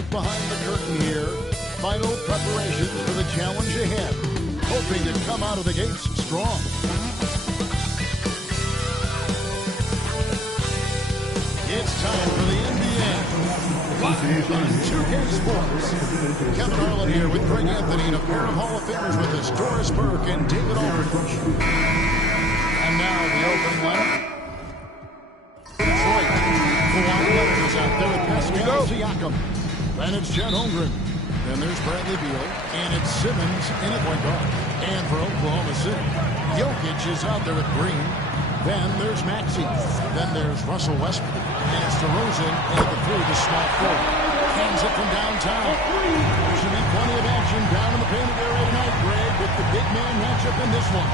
look behind the curtain here. Final preparations for the challenge ahead. Hoping to come out of the gates strong. It's time for the NBA. Live on 2K Sports. Kevin Harlan here with Greg Anthony and a pair of Hall of Famers with us, Doris Burke and David Aldridge. And now the opening lineup. Detroit. Kawhi Leonard is out there with Pascal Siakam. Then it's Chet Holmgren. Then there's Bradley Beal. And it's Simmons in at point guard. And for Oklahoma City, Jokic is out there with Green. Then there's Maxey. Then there's Russell Westbrook. And it's DeRozan through the small forward. Hands it from downtown. There should be plenty of action down in the painted area tonight, Greg, with the big man matchup in this one.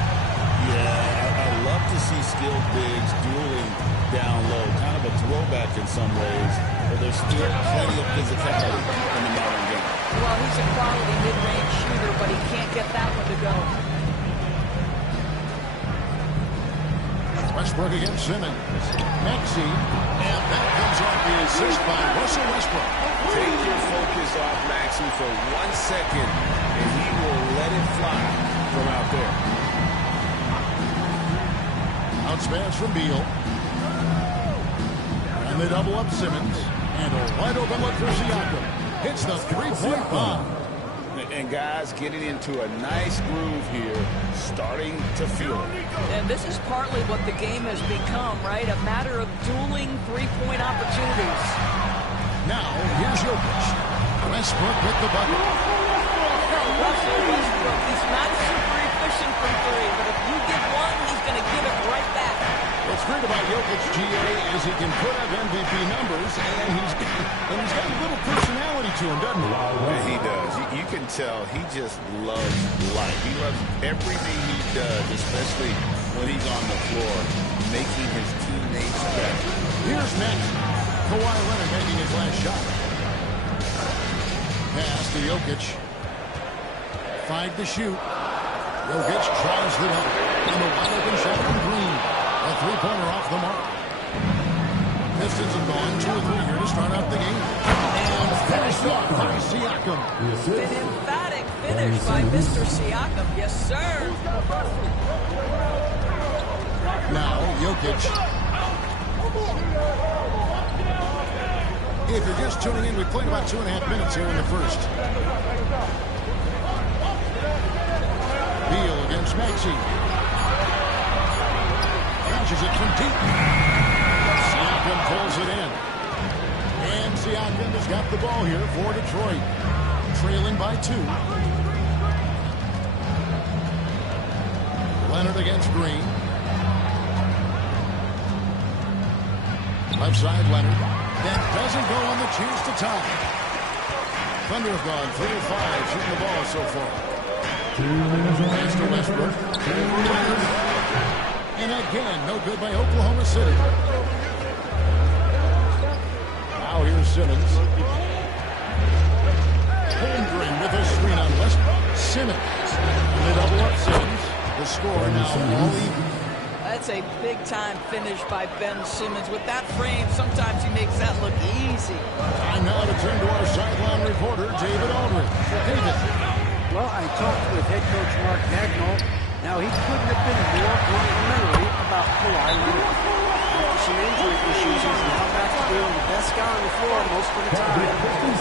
Yeah, I love to see skilled bigs dueling down low. Kind of a throwback in some ways, but there's still plenty of physicality in the modern game. Well, he's a quality mid-range shooter, but he can't get that one to go. Westbrook against Simmons. Maxey. And that comes off the assist by Russell Westbrook. Take your focus off Maxey for 1 second, and he will let it fly from out there. Outspass from Beal. And they double up Simmons. And a wide open look for Siakam. Hits the three-point bomb. And guys getting into a nice groove here, starting to feel it. And this is partly what the game has become, right? A matter of dueling three-point opportunities. Now, here's Jokic. Westbrook with the bucket. Russell Westbrook, he's not super efficient from three, but if you give one, he's going to give it right back. What's great about Jokic, GA, is he can put up MVP numbers, and he's got a little personality to him, doesn't he? Yeah, he does. You can tell he just loves life. He loves everything he does, especially when he's on the floor, making his teammates better. Here's next. Kawhi Leonard making his last shot. Pass to Jokic. 5 to shoot. Jokic tries the double. And the wide open shot from Green. A three-pointer off the mark. Pistons have gone 2 or 3 here to start out the game. And finished off by Siakam. An emphatic finish by Mr. Siakam. Yes, sir. Now, Jokic. If you're just tuning in, we played about 2.5 minutes here in the first. Beal against Maxey. Launches it from deep. Siakam pulls it in. And Siakam has got the ball here for Detroit. Trailing by 2. Leonard against Green. Left side, Leonard. That doesn't go on the chance to tie. Thunder have gone 3 of 5 shooting the ball so far. Pass to Westbrook. And again, no good by Oklahoma City. Now here's Simmons. Holmgren with a screen on Westbrook. Simmons. And they double up Simmons. The score now all even. That's a big-time finish by Ben Simmons. With that frame, sometimes he makes that look easy. Time now to turn to our sideline reporter, David Aldridge. David. Well, I talked with head coach Mark Dagnall. Now, he couldn't have been more complimentary about Kawhi Leonard. After some injury issues, he's now back to being the best guy on the floor most of the time.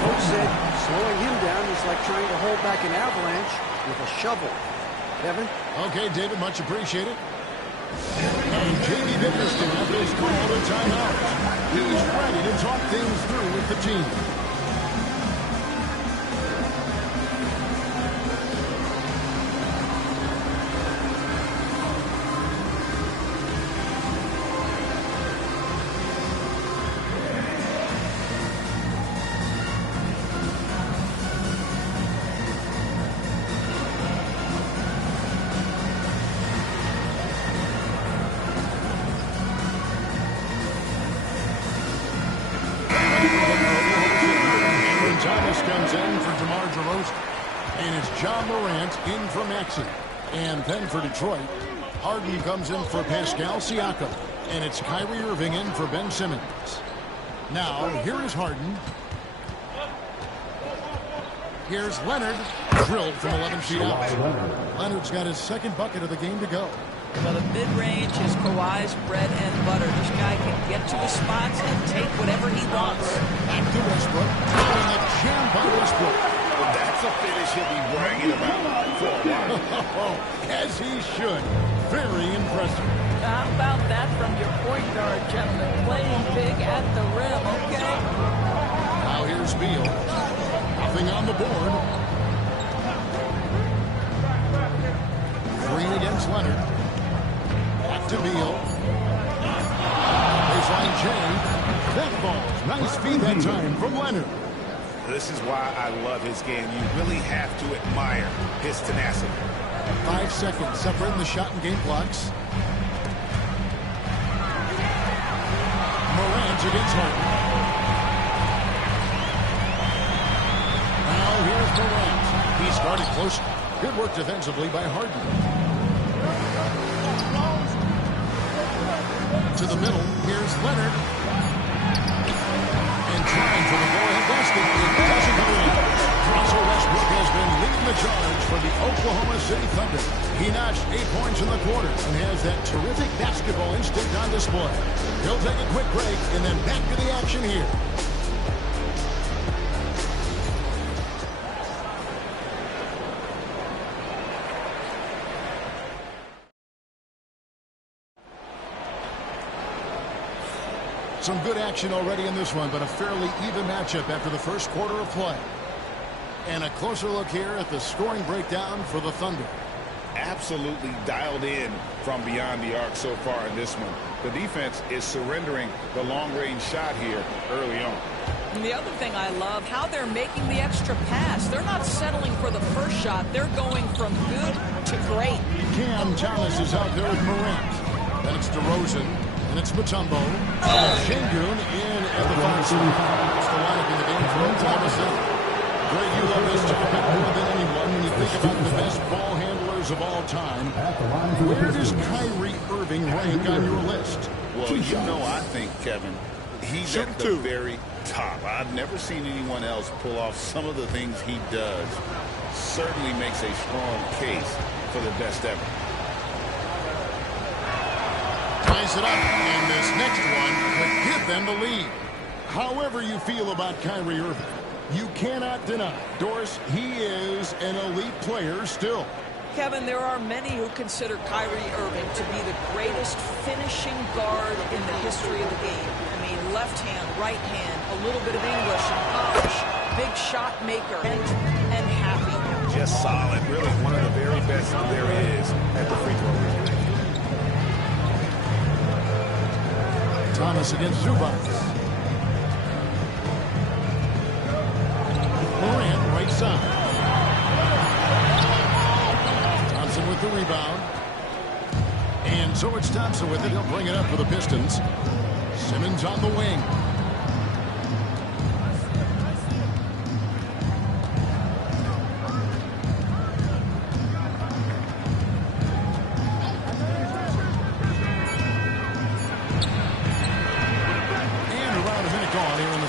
Coach said slowing him down is like trying to hold back an avalanche with a shovel. Kevin? Okay, David, much appreciated. And J.B. Bickerstaff is called a timeout. He's ready to talk things through with the team. In for Maxey. And then for Detroit, Harden comes in for Pascal Siakam. And it's Kyrie Irving in for Ben Simmons. Now, here is Harden. Here's Leonard, drilled from 11 feet out. Leonard's got his second bucket of the game to go. Well, the mid-range is Kawhi's bread and butter. This guy can get to his spots and take whatever he wants. Back to Westbrook, throwing a jam by Westbrook. Well, that's a finish he'll be bragging about for a while. As he should. Very impressive. How about that from your point guard, gentlemen? Playing big at the rim, okay? Now here's Beal. Nothing on the board. Green against Leonard. Back to Beal. Baseline Jay. That ball's nice feed that time from Leonard. This is why I love his game. You really have to admire his tenacity. 5 seconds separating the shot and game clocks. Morant against Harden. Now here's Morant. He started close. Good work defensively by Harden. To the middle. Here's Leonard. And trying for the go-ahead basket. It doesn't go in. Russell Westbrook has been leading the charge for the Oklahoma City Thunder. He notched 8 points in the quarter and has that terrific basketball instinct on display. He'll take a quick break and then back to the action here. Some good action already in this one, but a fairly even matchup after the first quarter of play. And a closer look here at the scoring breakdown for the Thunder. Absolutely dialed in from beyond the arc so far in this one. The defense is surrendering the long-range shot here early on. And the other thing I love, how they're making the extra pass. They're not settling for the first shot. They're going from good to great. Cam Thomas is out there with Morant. Then it's DeRozan. And it's Mutombo. Şengün in at the 5 spot. It's the lineup in the game for Oklahoma City. Greg, you love this topic more than anyone when you think about the best ball handlers of all time. Where does Kyrie Irving rank on your list? Well, you know, I think, Kevin, he's at the very top. I've never seen anyone else pull off some of the things he does. Certainly makes a strong case for the best ever. Ties it up, and this next one could give them the lead. However you feel about Kyrie Irving, you cannot deny, Doris, he is an elite player still. Kevin, there are many who consider Kyrie Irving to be the greatest finishing guard in the history of the game. I mean, left hand, right hand, a little bit of English and polish, big shot maker, and happy. Just solid, really one of the very best there is at the free throw line. Thomas against Zubac. Morant, right side. Thompson with the rebound. And so it's Thompson with it. He'll bring it up for the Pistons. Simmons on the wing.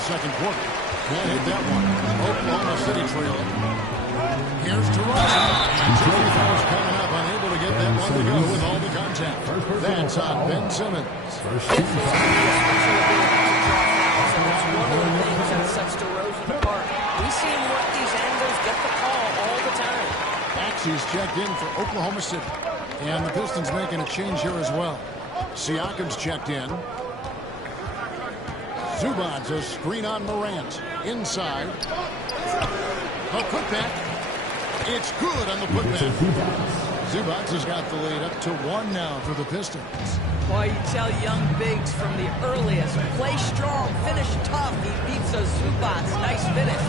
Second quarter. Can't hit that one. Oklahoma City trailing. Here's DeRozan. And Jimmy Fowler's coming up, unable to get that one to go with all the contact. That's on Ben Simmons. That's one of the things that sets DeRozan apart. We see him work these angles, get the call all the time. Maxey's checked in for Oklahoma City. And the Pistons making a change here as well. Siakam's checked in. Zubac, a screen on Morant. Inside. A putback. It's good on the putback. Zubac has got the lead up to 1 now for the Pistons. Boy, you tell young bigs from the earliest, play strong, finish tough. He beats a Zubac. Nice finish.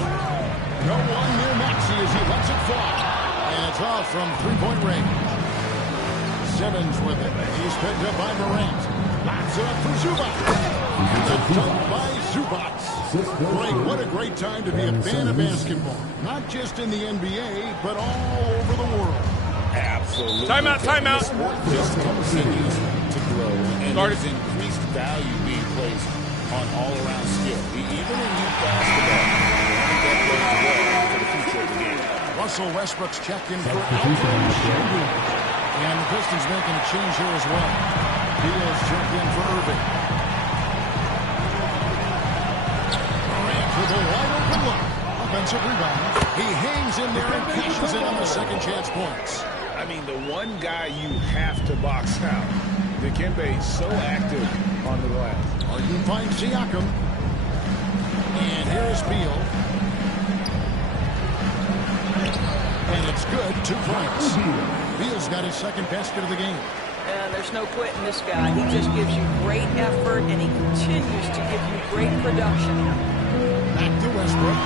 No one near Maxey as he lets it fly. And it's off from three-point range. Simmons with it. He's picked up by Morant. Locks it up for Zubac. And a dunk by Zubac. Greg, what a great time to be a fan of basketball. Not just in the NBA, but all over the world. Absolutely. Timeout, timeout. The sport just continues to grow, and there's increased value being placed on all-around skill. Even in youth basketball, I think that goes well for the future of the game. Russell Westbrook's checked in for Aldridge. And the Pistons making a change here as well. Beal's checked in for Irving. Durant with a wide open look. Offensive rebound. He hangs in there and cashes in on the second chance points. I mean, the one guy you have to box out. Dikembe so active on the glass. Harden finds Siakam. And here's Beal. And it's good. 2 points. Beal's got his second basket of the game. And there's no quitting this guy. He just gives you great effort, and he continues to give you great production. Back to Westbrook.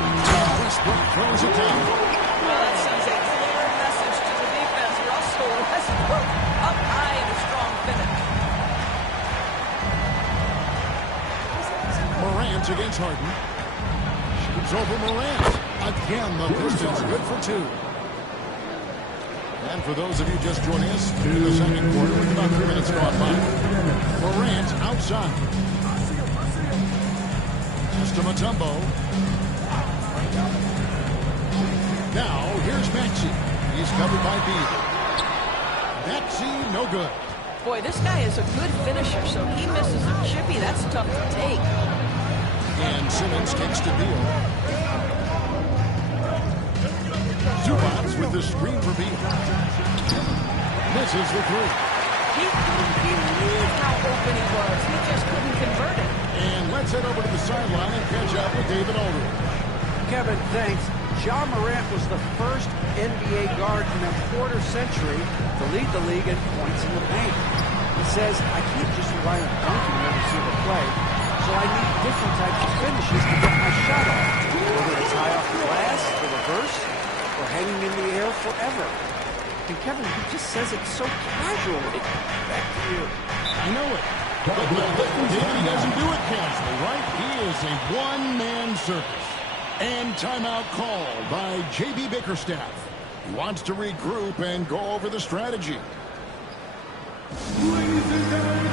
Westbrook throws it down. Well, that sends a clear message to the defense. Russell Westbrook up high in a strong finish. Morant against Harden. Shoots over Morant. Again, the Pistons good for 2. And for those of you just joining us in the second quarter, with about 3 minutes gone by. Morant outside. Just to Mutombo. Now, here's Maxey. He's covered by Beal. Maxey, no good. Boy, this guy is a good finisher, so he misses a chippy. That's tough to take. And Simmons kicks to Beal. Zubats with the screen for Beal. Misses the 3. He couldn't believe how open he was. He just couldn't convert it. And let's head over to the sideline and catch up with David Aldridge. Kevin, thanks. Ja Morant was the first NBA guard in a quarter century to lead the league in points in the paint. He says, I can't just rely on dunking every single play, so I need different types of finishes to get my shot off, whether it's high off the glass, the reverse, or hanging in the air forever. And Kevin, he just says it so casually. Back to you. I know it. But he doesn't do it casually, right? He is a one-man circus. And timeout called by J.B. Bickerstaff. He wants to regroup and go over the strategy. Ladies and gentlemen,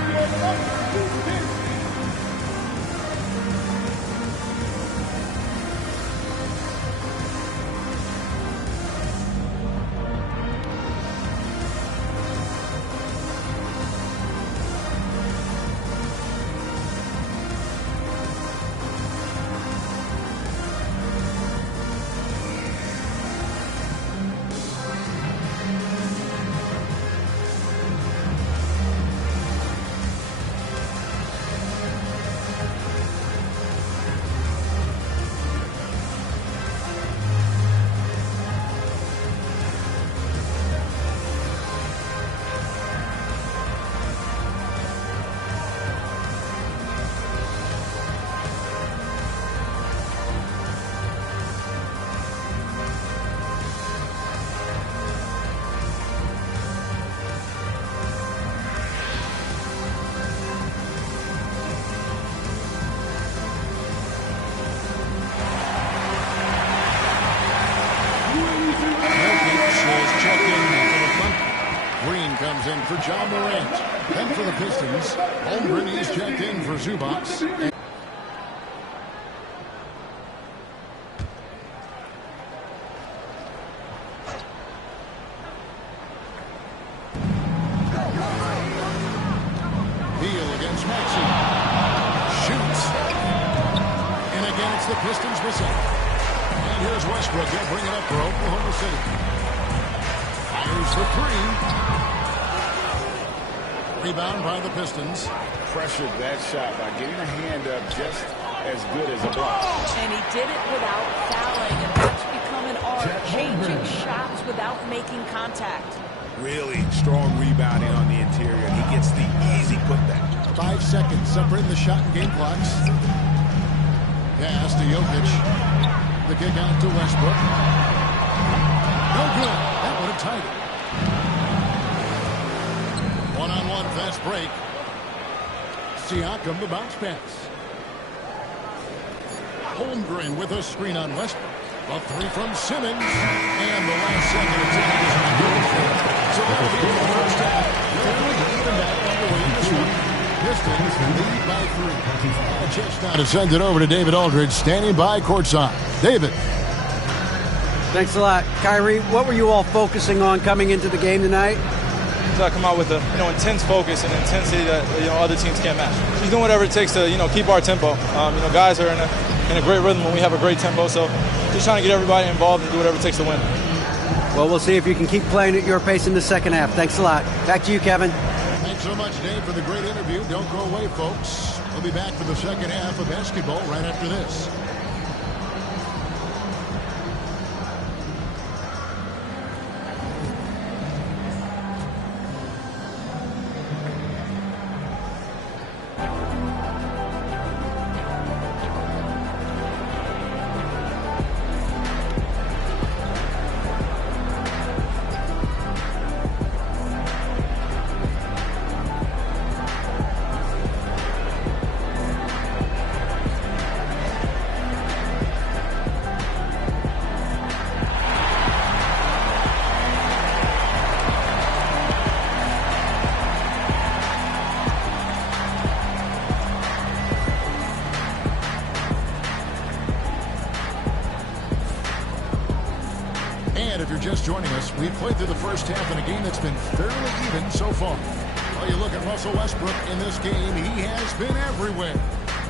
comes in for Ja Morant. Then for the Pistons, Holmgren is checked in for Zubats. Beal against Maxey. Shoots. And again, it's the Pistons missing. And here's Westbrook. They'll bring it up for Oklahoma City. Fires the 3. Rebound by the Pistons. Pressured that shot by getting a hand up just as good as a block. And he did it without fouling, and that's become an art, changing shots without making contact. Really strong rebounding on the interior. He gets the easy putback. 5 seconds separating the shot and game clocks. Pass to Jokic. The kick out to Westbrook. No good. That would have tied it. One-on-one fast break. Siakam the bounce pass. Holmgren with a screen on Westbrook. A 3 from Simmons. And the last second attack is not good for it. So that'll be the first half. Fairly even battle underway in this one. Pistons lead by 3. A chance now to send it over to David Aldridge, standing by courtside. David. Thanks a lot. Kyrie, what were you all focusing on coming into the game tonight? So I come out with a intense focus and intensity that other teams can't match. Just doing whatever it takes to keep our tempo. Guys are in a great rhythm when we have a great tempo. So just trying to get everybody involved and do whatever it takes to win. Well, we'll see if you can keep playing at your pace in the second half. Thanks a lot. Back to you, Kevin. Thanks so much, Dave, for the great interview. Don't go away, folks. We'll be back for the second half of basketball right after this. And if you're just joining us, we've played through the first half in a game that's been fairly even so far. Well, you look at Russell Westbrook in this game, he has been everywhere.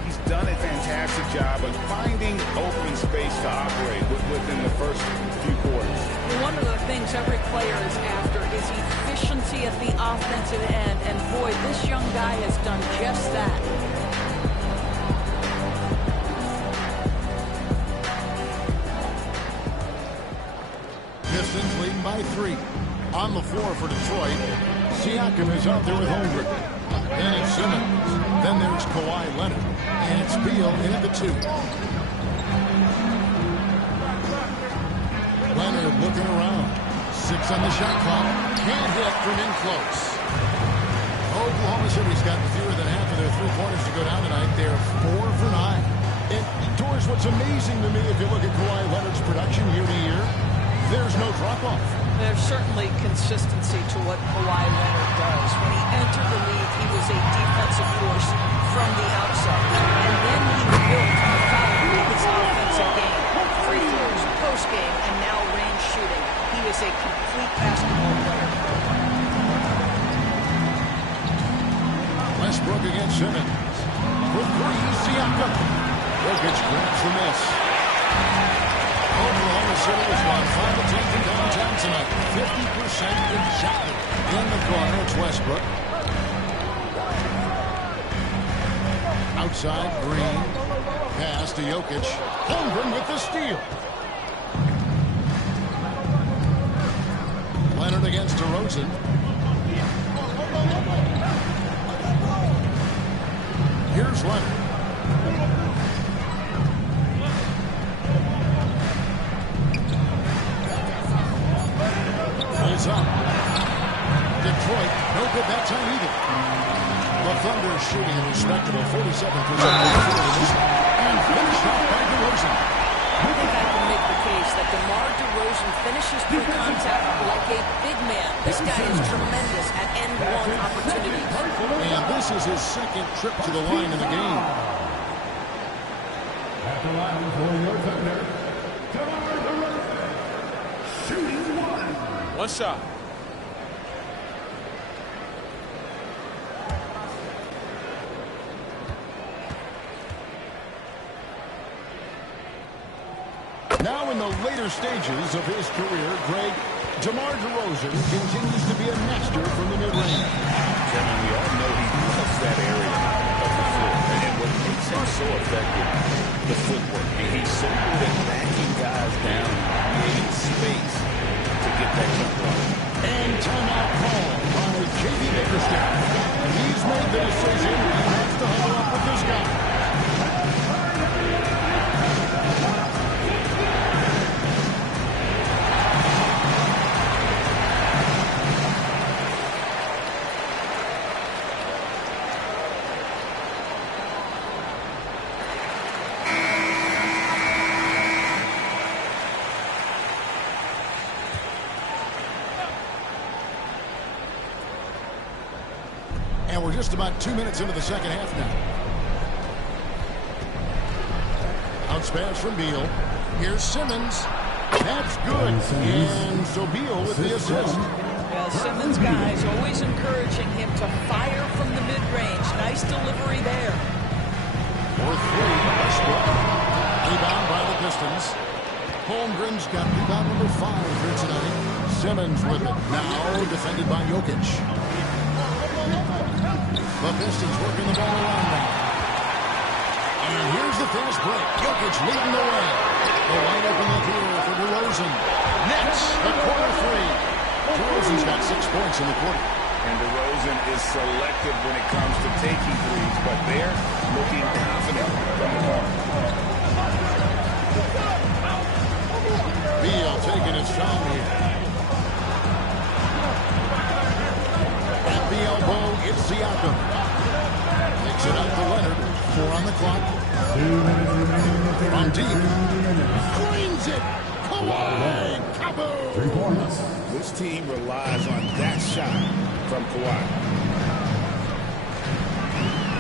He's done a fantastic job of finding open space to operate within the first few quarters. One of the things every player is after is efficiency at the offensive end. And boy, this young guy has done just that. Pistons leading by 3. On the floor for Detroit, Siakam is out there with Holmgren. Then it's Simmons. Then there's Kawhi Leonard. And it's Beal in at the 2. Leonard looking around. 6 on the shot clock. Can't hit from in close. Oklahoma City's got fewer than half of their three-pointers to go down tonight. They're 4 for 9. And, Doris, what's amazing to me, if you look at Kawhi Leonard's production year to year, there's no drop-off. There's certainly consistency to what Kawhi Leonard does. When he entered the league, he was a defensive force from the outside. And then he built the foundation of his offensive game. Free throws, post-game, and now range shooting. He is a complete basketball player. Westbrook against Simmons. For 3, Siakam. Jokic grabs the miss. Oklahoma City has won 5 of 10 from downtown tonight. 50% exactly. In the corner, it's Westbrook. Outside, Green. Pass to Jokic. Holmgren with the steal. Leonard against DeRozan. Here's Leonard. Pulls up. Detroit, no good that time either. The Thunder shooting a respectable 47% and finished off by DeRozan. I think I can make the case that DeMar DeRozan finishes through contact like a big man. This guy is tremendous at end-one opportunities. And this is his second trip to the line in the game. At the line for your Thunder, DeMar DeRozan, shooting 1. One shot. Now in the later stages of his career, Greg, DeMar DeRozan continues to be a master from the mid-range. Kevin, we all know he loves that area of the floor. And what makes him so effective, the footwork. He's so good at backing guys down, creating space to get that jump on. And timeout call by J.B. Bickerstaff. And he's made the decision he wants to huddle up with this guy. And we're just about 2 minutes into the second half now. Bounce pass from Beal. Here's Simmons. That's good. And so Beal with the assist. Yeah, Simmons' guys always encouraging him to fire from the mid-range. Nice delivery there. For three, Westbrook. Rebound by the Pistons. Holmgren's got rebound number 5 here tonight. Simmons with it. Now defended by Jokic. The Pistons working the ball around now. And here's the fast break. Jokic leading the way. The wide open look here for DeRozan. Nets, the corner three. DeRozan's got 6 points in the quarter. And DeRozan is selective when it comes to taking threes, but they're looking confident from the corner. Beal taking his time here. At the elbow, it's Siakam. Takes it out to Leonard. 4 on the clock. From deep. Cleans it. Kawhi. Kaboom. 3 points. This team relies on that shot from Kawhi.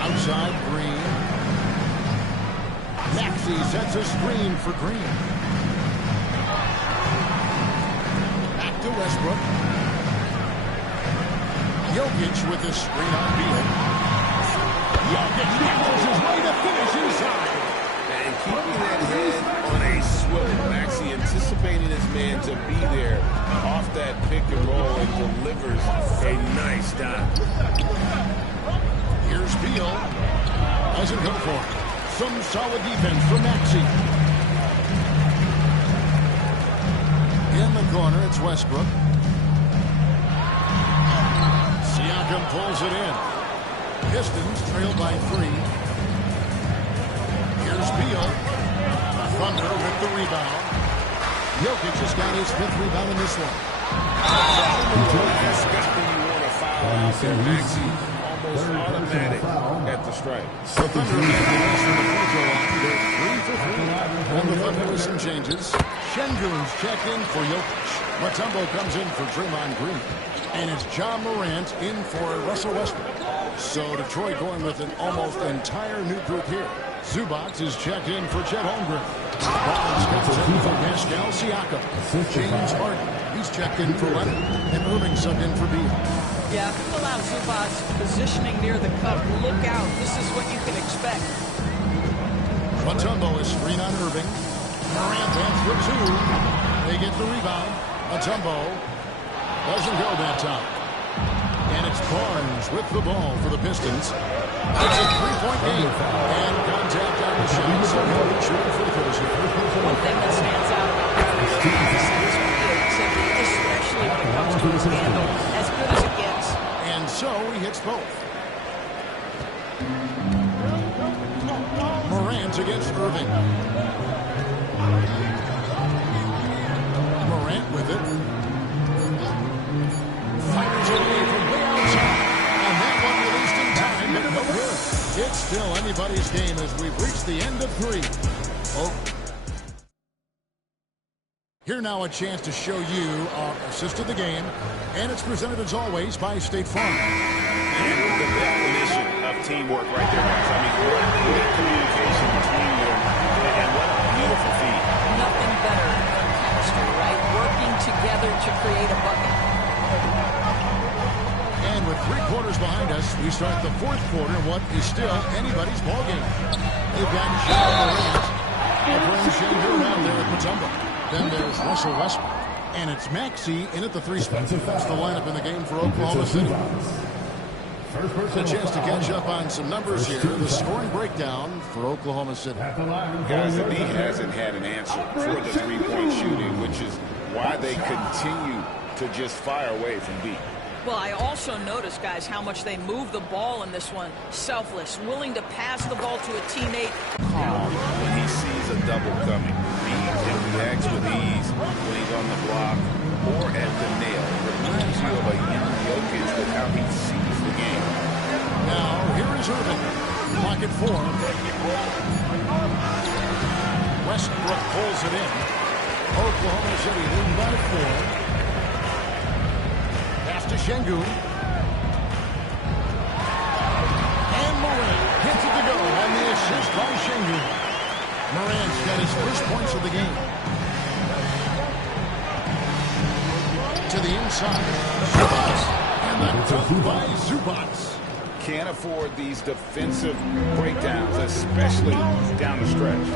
Outside Green. Maxey sets a screen for Green. Back to Westbrook. Jokic with the screen on Beal. Jokic matches his way to finish inside. And keeping that head on a swivel. Maxey anticipating his man to be there off that pick and roll and delivers a nice dot. Here's Beal. Doesn't go for it. Some solid defense from Maxey. In the corner, it's Westbrook. Siakam pulls it in. Pistons trailed by 3. Here's Beal. Thunder with the rebound. Jokic has got his 5th rebound in this one. Last guy you want to foul out there, Maxey. Almost automatic at the strike. The Thunder get the rest from the free throw line. They're 3 for 3. And the Thunder with some changes. Şengün's checking for Jokic. Mutombo comes in for Draymond Green. And it's John Morant in for Russell Westbrook. So Detroit going with an almost entire new group here. Zubac is checked in for Chet Holmgren. Barnes comes in for Pascal Siakam. James Harden, he's checked in for Leonard. And Irving subbed in for Beal. Yeah, pull out Zubac positioning near the cup. Look out. This is what you can expect. Mutombo is screen on Irving. Morant hands for 2. They get the rebound. Mutombo doesn't go that time. And it's Barnes with the ball for the Pistons. It's a 3-point game. And contact on the shot. So he'll shoot free throws here. One thing that stands out about Kyrie Irving is his creativity, especially when it comes to his handle, as good as it gets. And so he hits both. Morant against Irving. Morant with it. Fires away from way outside. And that one released in time, but no good. It's still anybody's game as we've reached the end of 3. Oh. Here now a chance to show you our assist of the game. And it's presented as always by State Farm. And the definition of teamwork right there, guys. I mean, what great communication between them. And what a beautiful feat. Nothing better than chemistry, right? Working together to create a bucket. And with 3 quarters behind us, we start the 4th quarter in what is still anybody's ballgame. They've got John Morant. Brent Şengün out there at Mutombo. Then there's Russell Westbrook. And it's Maxey in at the 3 spot. That's the lineup in the game for Oklahoma City. A chance to catch up on some numbers here. The scoring breakdown for Oklahoma City. Guys, the D hasn't had an answer for the 3-point shooting, which is why they continue to just fire away from deep. Well, I also noticed, guys, how much they move the ball in this one. Selfless, willing to pass the ball to a teammate. Calm when he sees a double coming. Reads and reacts with ease when he's on the block or at the nail. Reminds you of a young Jokic with how he sees the game. Now, here is Irving. Clock at 4. Westbrook pulls it in. Oklahoma City leading by 4. Pass to Şengün. And Morant gets it to go on the assist by Şengün. Morant's got his first points of the game. the inside. Zubats. And that dunk by Zubats. Can't afford these defensive breakdowns, especially down the stretch.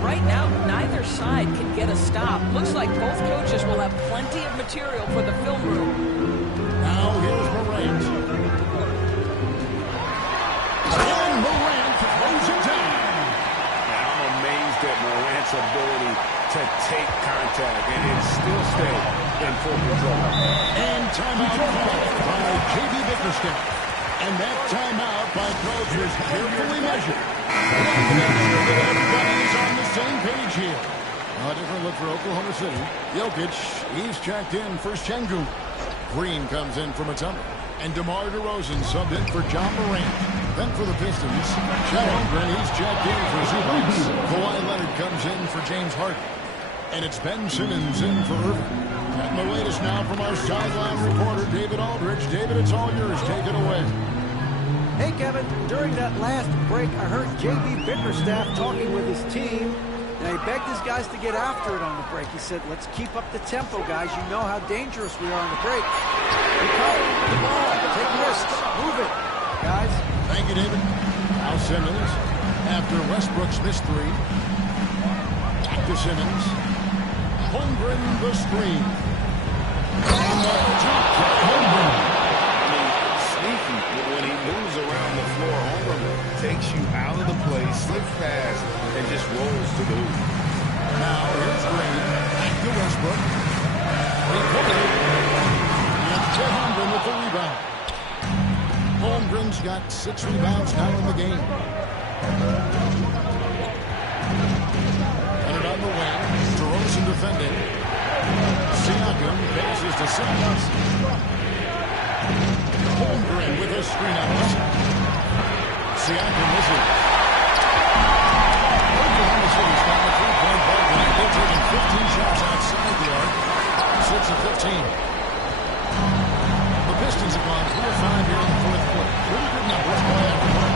Right now, neither side can get a stop. Looks like both coaches will have plenty of material for the film room. Now here's Morant. And Morant throws it down. Now, I'm amazed at Morant's ability to take contact and still stay in full control. And timeout called by J.B. Bickerstaff. And that timeout by coach was carefully measured. Everybody's on the same page here. A different look for Oklahoma City. Jokic, he's checked in for Şengün. Green comes in for Mutombo. And DeMar DeRozan subbed in for John Morant. Then for the Pistons, Chet Holmgren, he's checked in for Zubats. Kawhi Leonard comes in for James Harden. And it's Ben Simmons in for Irving. And the latest now from our sideline reporter, David Aldridge. David, it's all yours. Take it away. Hey, Kevin, during that last break, I heard J.B. Bickerstaff talking with his team. Now, he begged his guys to get after it on the break. He said, let's keep up the tempo, guys. You know how dangerous we are on the break. Recover the ball, take risks, move it, guys. Thank you, David. Now Simmons, after Westbrook's missed three. Back to Simmons. Holmgren the screen. And the jump by Holmgren. Sneaky, when he moves around the floor, Holmgren takes you out of the play, slips past, and just rolls to the hoop. Now here's Green. Back to Westbrook. Recovered. And Chet Holmgren with the rebound. Holmgren's got 6 rebounds now in the game. And it on the wing. DeRozan defending. Siakam passes to Simmons. Holmgren with a screen out. Siakam misses. Oklahoma City's got the 3-point ball game. They're taking 15 shots outside the arc. 6 of 15. The Pistons have gone 3 of 5 here in the fourth quarter. Pretty good numbers by everyone.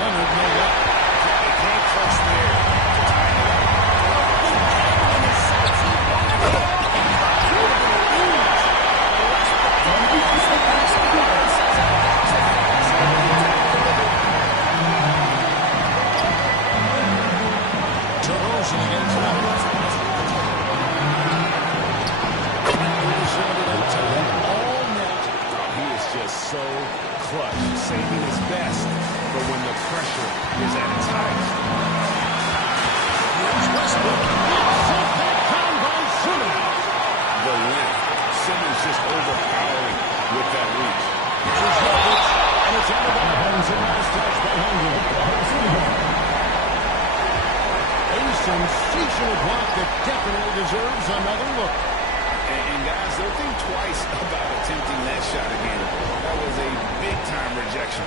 Leonard, no luck. They can't touch there. DeRozan against Leonard. All net. He is just so clutch, saving his best for when the pressure is at its highest. Here's Westbrook. Shot back down by Simmons. The length. Simmons just overpowering with that reach. Here's Jokic, and it's on the bounds and last touch by Holmgren. A sensational block that definitely deserves another look. And guys, they'll think twice about attempting that shot again. That was a big-time rejection.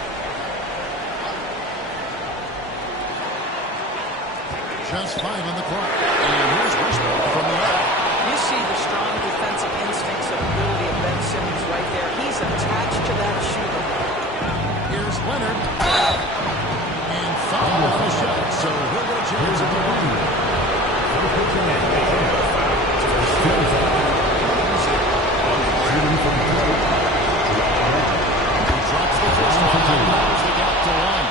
Just 5 on the clock. And here's Westbrook from the arc. You see the strong defensive instincts and ability of Ben Simmons right there. He's attached to that shooter. Here's Leonard. And foul on the shot, so he'll get a chance at the line. He drops the first one and knows the gap to one.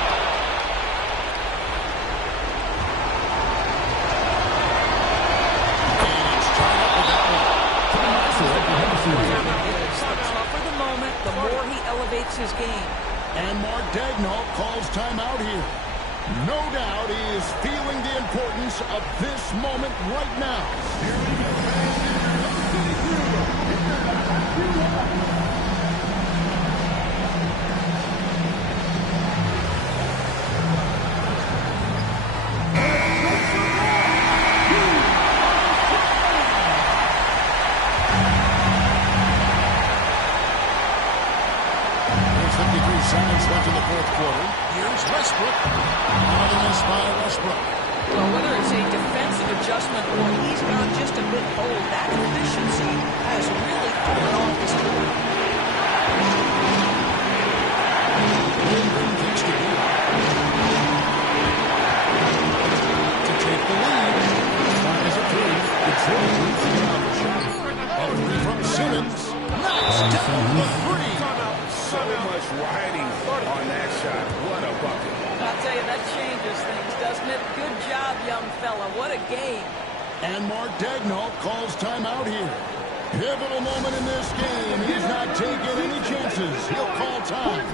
And it's tied up with that one. The tougher the moment, the more he elevates his game. And Mark Daigneault calls timeout here. No doubt he is feeling the importance of this moment right now. Here we go, seconds left in the fourth quarter. Here's Westbrook. Another miss by Westbrook. Well, whether it's a defensive adjustment or he's gone just a bit old, that efficiency has really fallen off this quarter. Holmgren takes the lead. To take the lead. Fires a three. It's really from Simmons. doesn't it? Good job, young fella. What a game. And Mark Daigneault calls timeout here. Pivotal moment in this game. He's not taking any chances. He'll call time.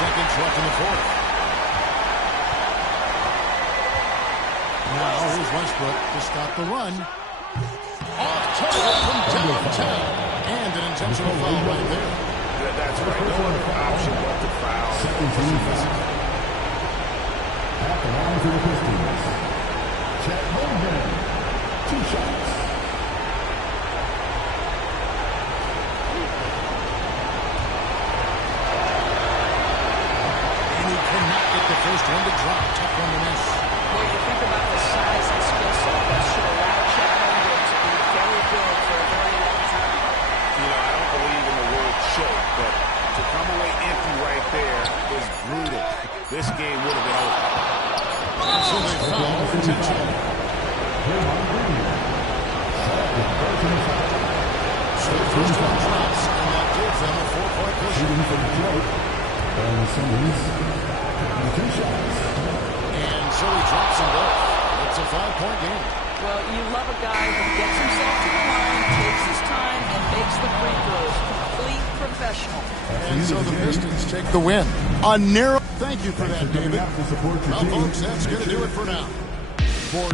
Seconds left in the fourth. Now here's Westbrook to stop the run. Off target from downtown. And an intentional foul right there. That's right. No other option but to foul. At the line for the Pistons. Chet Holmgren. 2 shots. First one to drop, tough one to miss. Well, you think about the size and skill set that should allow Chet Holmgren to be very good for a very long time. You know, I don't believe in the word choke, but to come away empty right there is brutal. This game would have been over. So they foul intentional. So the first one drops, and that gives them a 4-point push. Shooting for the choke. And Simmons. 2 shots. And so he drops them both. It's a 5-point game. Well, you love a guy who gets himself to the line, takes his time, and makes the free throws. Complete professional. And so the Pistons take the win. A narrow. Thank you for that, David. Well, folks, that's going to do it for now. For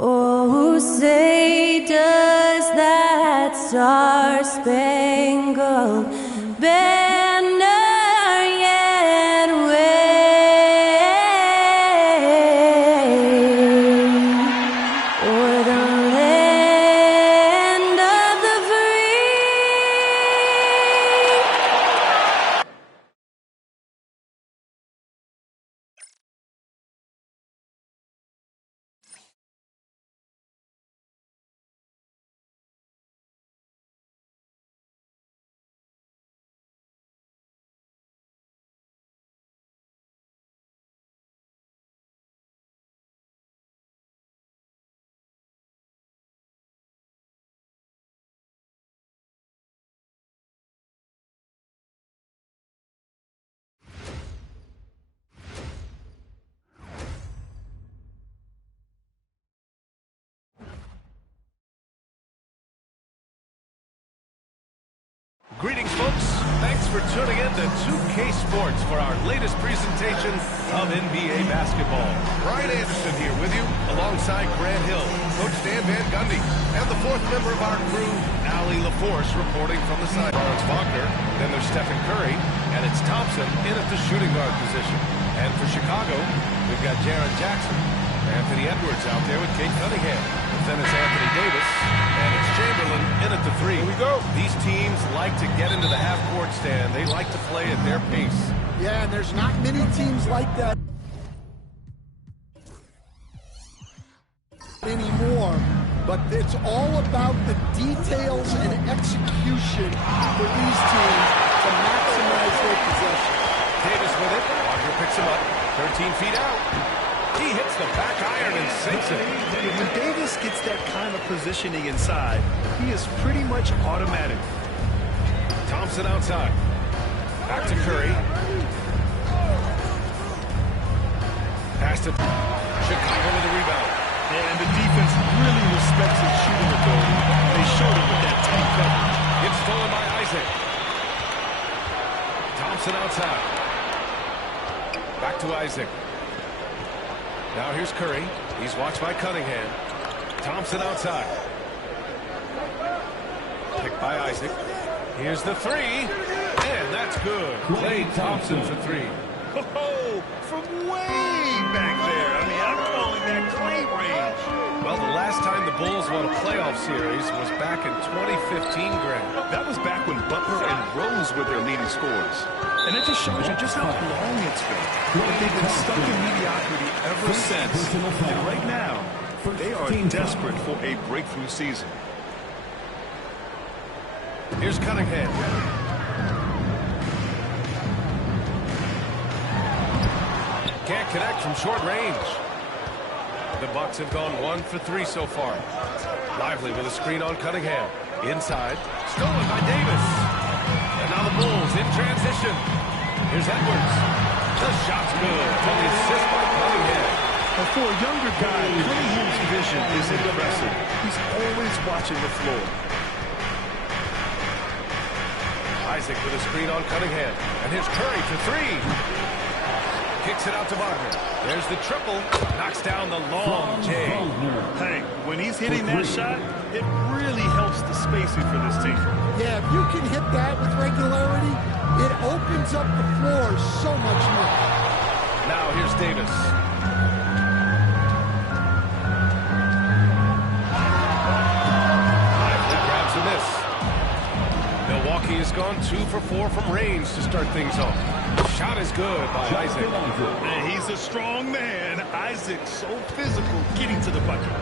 Oh, say does that star-spangled banner yet wave o'er the land of the free? Greetings, folks. Thanks for tuning in to 2K Sports for our latest presentation of NBA basketball. Brian Anderson here with you, alongside Grant Hill, Coach Dan Van Gundy, and the fourth member of our crew, Allie LaForce, reporting from the side. Lawrence Wagner, then there's Stephen Curry, and it's Thompson in at the shooting guard position. And for Chicago, we've got Jaren Jackson, Anthony Edwards out there with Kate Cunningham. Then it's Anthony Davis, and it's Chamberlain in at the three. Here we go. These teams like to get into the half-court stand. They like to play at their pace. Yeah, and there's not many teams like that anymore. But it's all about the details and execution for these teams to maximize their possession. Davis with it. Wagner picks him up. 13 feet out. He hits the back iron and sinks it. When Davis gets that kind of positioning inside, he is pretty much automatic. Thompson outside. Back to Curry. Pass to Chicago with the rebound. Yeah, and the defense really respects his shooting ability. They showed it with that tight coverage. It's stolen by Isaac. Thompson outside. Back to Isaac. Now here's Curry. He's watched by Cunningham. Thompson outside. Picked by Isaac. Here's the three. And that's good. Klay Thompson for three. Oh, from way back there. I mean, I'm calling that Klay range. Well, the last time the Bulls won a playoff series was back in 2015, Grant. That was back when Butler and Rose were their leading scorers. And it just shows you just how long it's been. But they've been stuck in mediocrity ever since. And right now, they are desperate for a breakthrough season. Here's Cunningham. Can't connect from short range. The Bucks have gone 1 for 3 so far. Lively with a screen on Cunningham. Inside. Stolen by Davis. And now the Bulls in transition. Here's Edwards. The shot's good. And the assist by Cunningham. And for a younger guy, Cunningham's vision is impressive. He's always watching the floor. Isaac with a screen on Cunningham. And here's Curry for three. Kicks it out to Wagner. There's the triple. Knocks down the long J. Hey, when he's hitting that shot, it really helps the spacing for this team. Yeah, if you can hit that with regularity, it opens up the floor so much more. Now here's Davis. Lively grabs a miss. Milwaukee has gone 2 for 4 from range to start things off. Shot is good by Isaac. And he's a strong man. Isaac, so physical, getting to the bucket.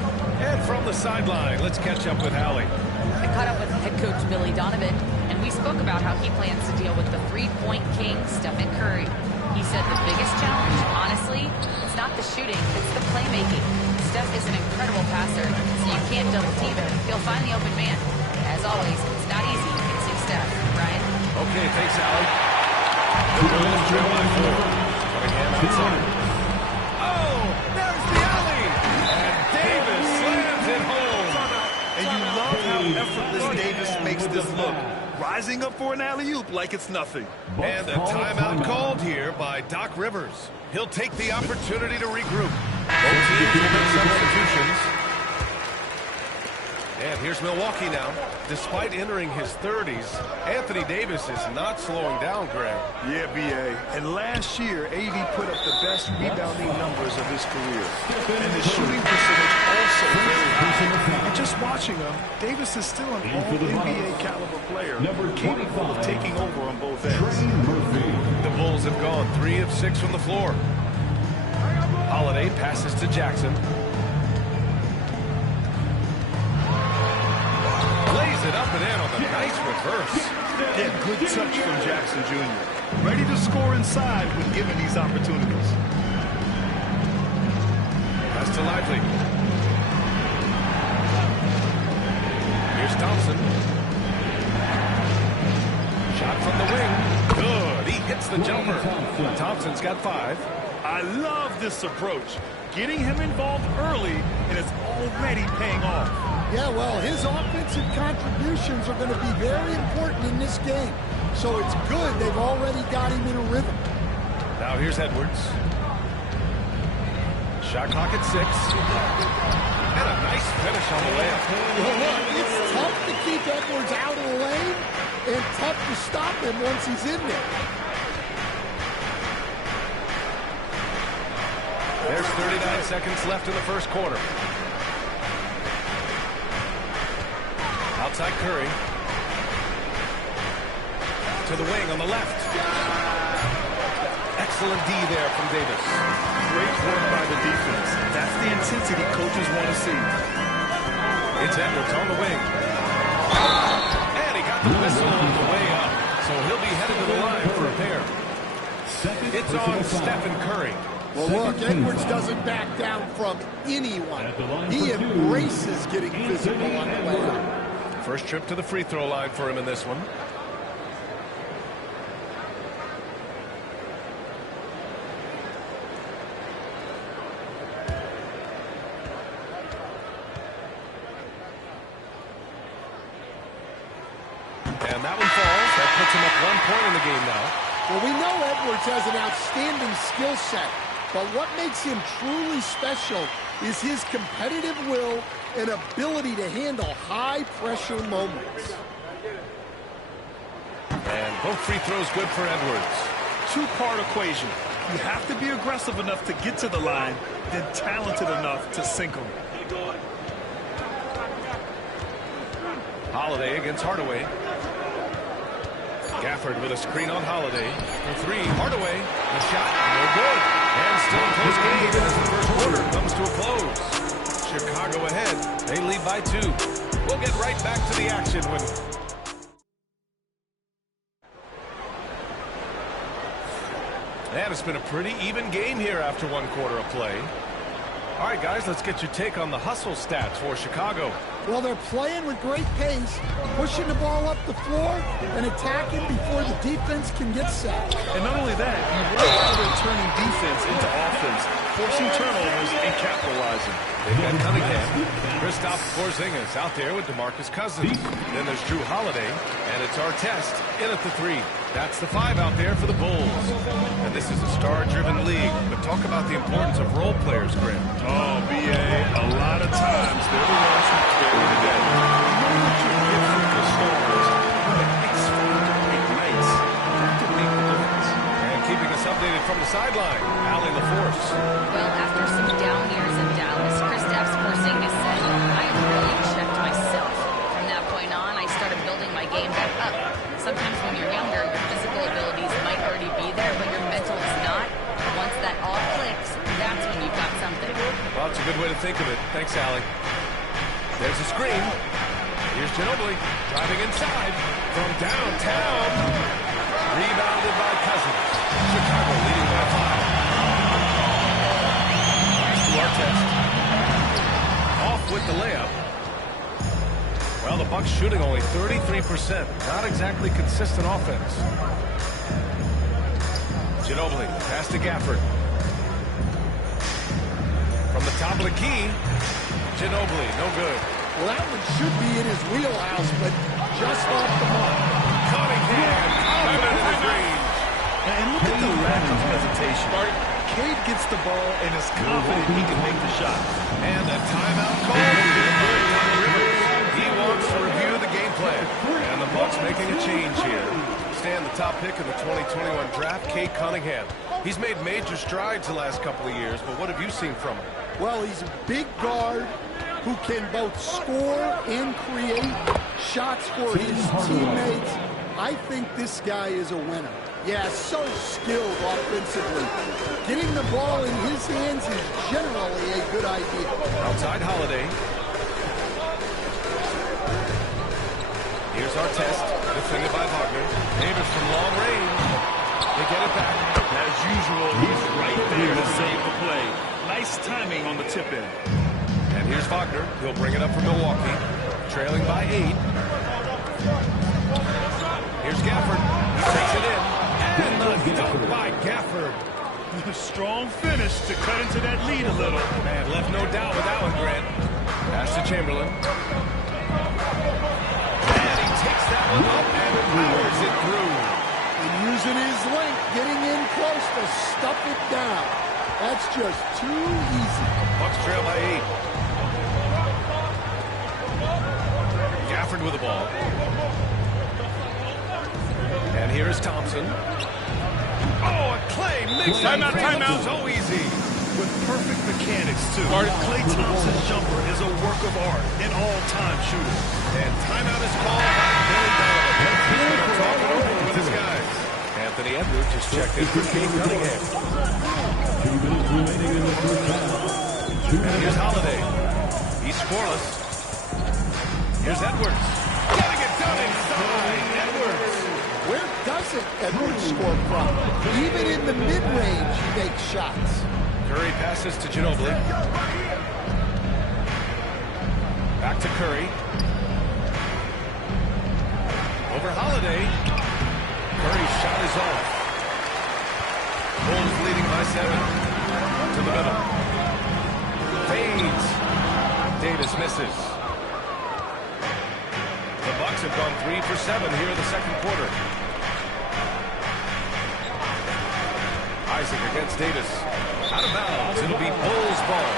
And from the sideline, let's catch up with Allie. I caught up with head coach Billy Donovan, and we spoke about how he plans to deal with the three-point king, Stephen Curry. He said the biggest challenge, honestly, it's not the shooting, it's the playmaking. Steph is an incredible passer, so you can't double team him. He'll find the open man. As always, it's not easy fixing Steph, right? Okay, thanks, Allie. The Bulls trail by 4. Cunningham outside. Oh, there's the alley! And Davis slams it home. And you love how effortless Davis makes this look. rising up for an alley-oop like it's nothing. And a timeout called here by Doc Rivers. He'll take the opportunity to regroup. Both teams will make substitutions. And here's Milwaukee now. Despite entering his 30s, Anthony Davis is not slowing down, Graham. Yeah, B.A. And last year, AD put up the best rebounding numbers of his career. And his shooting percentage also very high. And just watching him, Davis is still an all-NBA caliber player, capable of taking over on both ends. The Bulls have gone 3 of 6 from the floor. Holiday passes to Jackson. Lays it up and in on the nice reverse. Yeah, good touch from Jackson Jr. Ready to score inside when given these opportunities. Pass to Lively. Here's Thompson. Shot from the wing. Good. He hits the jumper. Thompson's got 5. I love this approach. Getting him involved early, and it's already paying off. Yeah, well, his offensive contributions are going to be very important in this game. So it's good they've already got him in a rhythm. Now here's Edwards. Shot clock at 6. And a nice finish on the layup. Well, look, it's tough to keep Edwards out of the lane and tough to stop him once he's in there. There's 39 seconds left in the first quarter. Outside Curry. To the wing on the left. Excellent D there from Davis. Great work by the defense. That's the intensity coaches want to see. It's Edwards on the wing. And he got the whistle on the way up. So he'll be headed to the line for a pair. It's on Stephen Curry. Well, look, Edwards doesn't back down from anyone. He embraces getting physical on the way up. First trip to the free throw line for him in this one. And that one falls. That puts him up 1 point in the game now. Well, we know Edwards has an outstanding skill set, but what makes him truly special is his competitive will and ability to handle high-pressure moments. And both free throws good for Edwards. Two-part equation. You have to be aggressive enough to get to the line, then talented enough to sink them. Holiday against Hardaway. Gafford with a screen on Holiday. For 3, Hardaway. The shot, no good. And still close game as the first quarter comes to a close. Chicago ahead. They lead by 2. We'll get right back to the action when... And it's been a pretty even game here after 1 quarter of play. All right, guys, let's get your take on the hustle stats for Chicago. Well, they're playing with great pace, pushing the ball up the floor and attacking before the defense can get set. And not only that, you work how they're turning defense into offense, forcing turnovers and capitalizing. They've got Cunningham. Kristaps Porzingis out there with DeMarcus Cousins. Then there's Drew Holiday, and it's Artest in at the 3. That's the 5 out there for the Bulls. And this is a star-driven league, but talk about the importance of role players, Graham. Oh, B.A., a lot of times they're the ones who carry the day. You know what you're different for stars, but X factor ignites. That could make the difference. And keeping us updated from the sideline, Allie LaForce. Well, after some down years in Dallas, Kristaps Porzingis said, I really checked myself. From that point on, I started building my game back up. Sometimes when you're younger, your physical abilities might already be there, but your mental is not. Once that all clicks, that's when you've got something. Well, it's a good way to think of it. Thanks, Allie. There's a screen. Here's Ginobili driving inside from downtown. Rebounded by Cousins. Chicago leading by 5. Nice to Artest. Off with the layup. Well, the Bucks shooting only 33%. Not exactly consistent offense. Ginobili, pass to Gafford. From the top of the key, Ginobili, no good. Well, that one should be in his wheelhouse, but just off the mark. hand. Out of his range. And look at the lack of hesitation. Cade gets the ball and is confident he can make the shot. And a timeout call here by Doc Rivers. He wants to review the game plan. And the Bucks making a change here. Stan, the top pick in the 2021 draft, Cade Cunningham. He's made major strides the last couple of years, but what have you seen from him? Well, he's a big guard who can both score and create shots for his teammates. I think this guy is a winner. Yeah, so skilled offensively. Getting the ball in his hands is generally a good idea. Outside Holiday. Here's our test. Defended by Wagner. Davis from long range. They get it back. As usual, he's right there to save the play. Nice timing on the tip-in. And here's Wagner. He'll bring it up for Milwaukee. Trailing by 8. Here's Gafford. He takes it in. And the dunk by Gafford. Strong finish to cut into that lead a little. Man, left no doubt with that one, Grant. Pass to Chamberlain. And he takes that one up and powers it through. And using his length, getting in close to stuff it down. That's just too easy. Bucks trail by 8. Gafford with the ball. And here's Thompson. Oh, and Clay makes that timeout. so easy. With perfect mechanics, too. Klay Thompson's jumper is a work of art, an all-time shooter. And timeout is called by Billy Donovan. He's going to talk it over with his guys. Anthony Edwards just checked in for Cade Cunningham. 2 minutes remaining in the first half. And here's Holiday. He's scoreless. Here's Edwards. Getting it done inside. Edwards. Where doesn't Edwards score from? Even in the mid-range, he makes shots. Curry passes to Ginobili. Back to Curry. Over Holiday. Curry's shot is off. Bulls leading by 7. To the middle. Fades. Davis misses. The Bucks have gone 3 for 7 here in the second quarter. Isaac against Davis. Out of bounds. It'll be Bulls ball.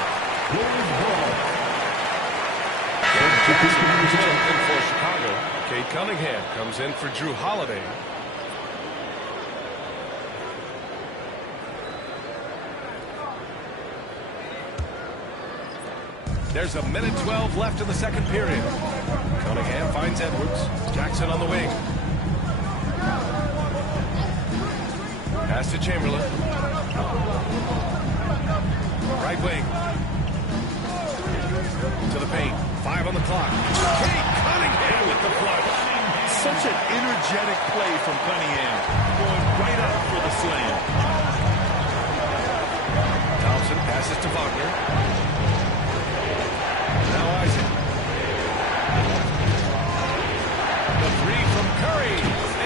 Jackson comes in for Chicago. Cade Cunningham comes in for Drew Holiday. There's a minute 12 left in the second period. Cunningham finds Edwards. Jackson on the wing. Pass to Chamberlain. Right wing. To the paint. 5 on the clock. Cade Cunningham with the flush. Such an energetic play from Cunningham. Going right up for the slam. Thompson passes to Wagner. Now Isaac. The 3 from Curry.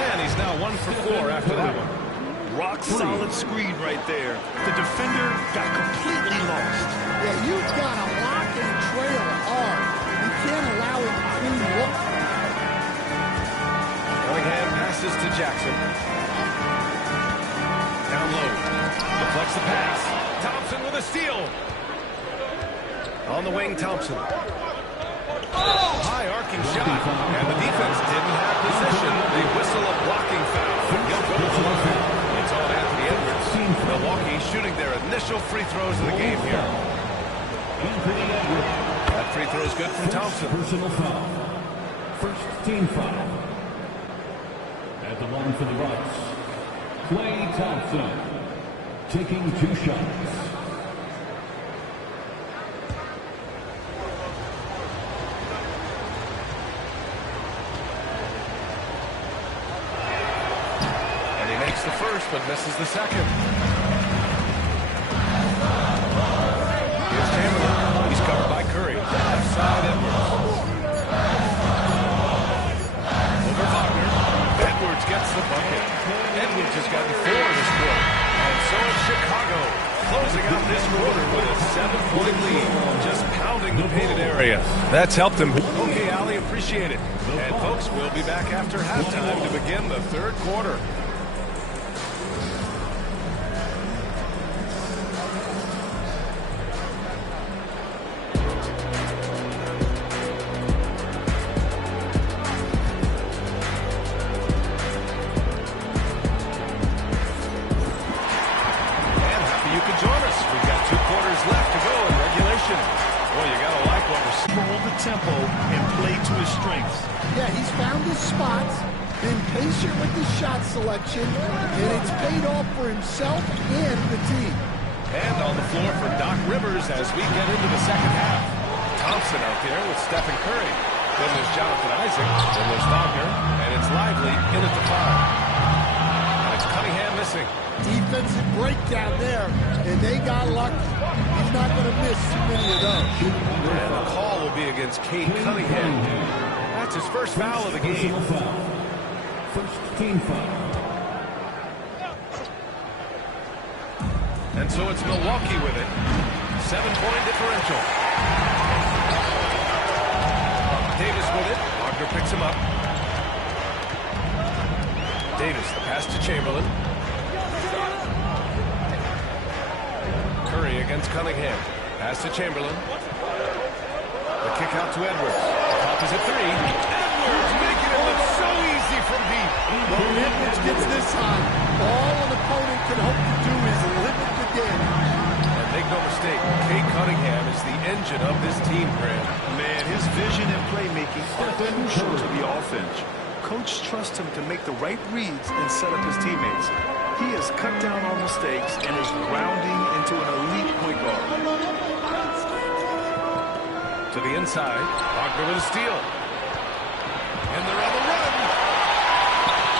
And he's now 1 for 4 after that one. Rock solid screen right there. The defender got completely lost. Yeah, you've got to lock and trail hard. You can't allow him to clean look. Cunningham passes to Jackson. Down low. Deflects the pass. Thompson with a steal. On the wing, Thompson. High arcing shot. And the defense didn't have position. They whistle a blocking foul. He'll go to the line. It's on Anthony Edwards. Milwaukee shooting their initial free throws of the game here. That free throw is good from Thompson. Personal foul. First team foul. At the line for the Bucks, Klay Thompson taking 2 shots. The first, but misses the second. Here's Chamberlain. He's covered by Curry. Left side, Edwards. Over Wagner. Edwards gets the bucket. Edwards has gotten 4 this quarter. And so is Chicago, closing out this quarter with a 7-point lead. Just pounding the painted area. That's helped him. Okay, Ali, appreciate it. And folks, we'll be back after halftime to begin the third quarter. Tempo and play to his strengths. Yeah, he's found his spots, been patient with his shot selection, and it's paid off for himself and the team. And on the floor for Doc Rivers as we get into the second half. Thompson out there with Stephen Curry. Then there's Jonathan Isaac. Then there's Wagner. And it's Lively in at the foul. And it's Cunningham missing. Defensive breakdown there, and they got lucky. He's not going to miss too many of those. And the call will be against Cade Cunningham. That's his first foul of the game. First team foul. And so it's Milwaukee with it. 7-point differential. Davis with it. Wagner picks him up. Davis, the pass to Chamberlain. Curry against Cunningham. Pass to Chamberlain. The kick out to Edwards. The top is at 3. Edwards making it look so easy from deep. When Edwards gets this high, all an opponent can hope to do is limit the damage. And make no mistake, Cade Cunningham is the engine of this team, Grant. Man, his vision and playmaking are crucial to the offense. Coach trusts him to make the right reads and set up his teammates. He has cut down on mistakes and is rounding into an elite point guard. To the inside, Wagner with a steal. And they're on the run.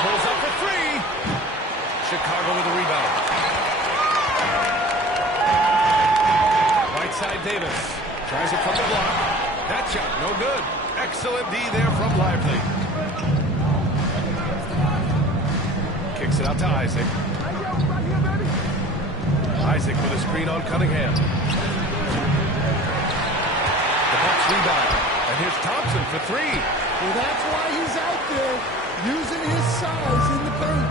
Pulls up for 3. Chicago with a rebound. Right side Davis. Tries it from the block. That shot, no good. Excellent D there from Lively. Kicks it out to Isaac. Isaac with a screen on Cunningham. The Bucks rebound. And here's Thompson for 3. Well, that's why he's out there, using his size in the paint.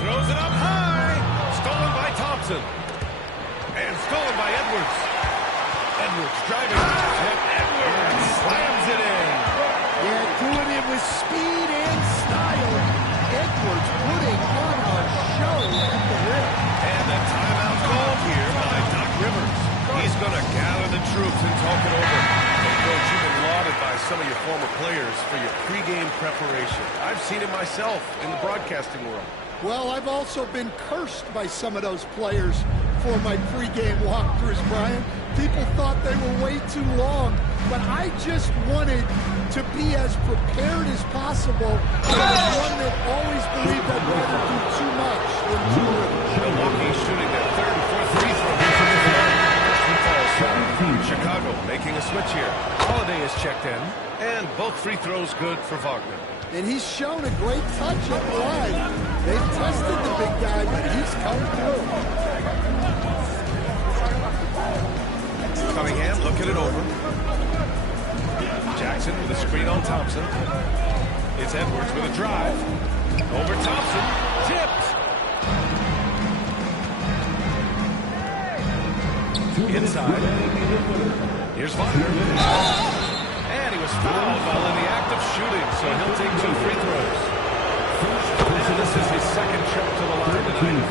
Throws it up high. Stolen by Thompson. And stolen by Edwards. Edwards driving. And Edwards slams it in. Yeah, doing it with speed and style. Edwards putting on a show at the rim. And the timeout called here by Doc Rivers. He's going to gather the troops and talk it over. And Coach, you've been lauded by some of your former players for your pregame preparation. I've seen it myself in the broadcasting world. Well, I've also been cursed by some of those players for my pregame walkthroughs, Brian. People thought they were way too long, but I just wanted to be as prepared as possible. I was one that always believed I'd rather do too much than too little. Milwaukee shooting their third and fourth free throws. Chicago making a switch here. Holiday is checked in, and both free throws good for Wagner. And he's shown a great touch up the line. They've tested the big guy, but he's come through. Cunningham looking it over. Jackson with a screen on Thompson. It's Edwards with a drive. Over Thompson. Tipped. Inside. Here's Wagner. And he was fouled while in the act of shooting, so he'll take 2 free throws. And this is his second trip to the line tonight.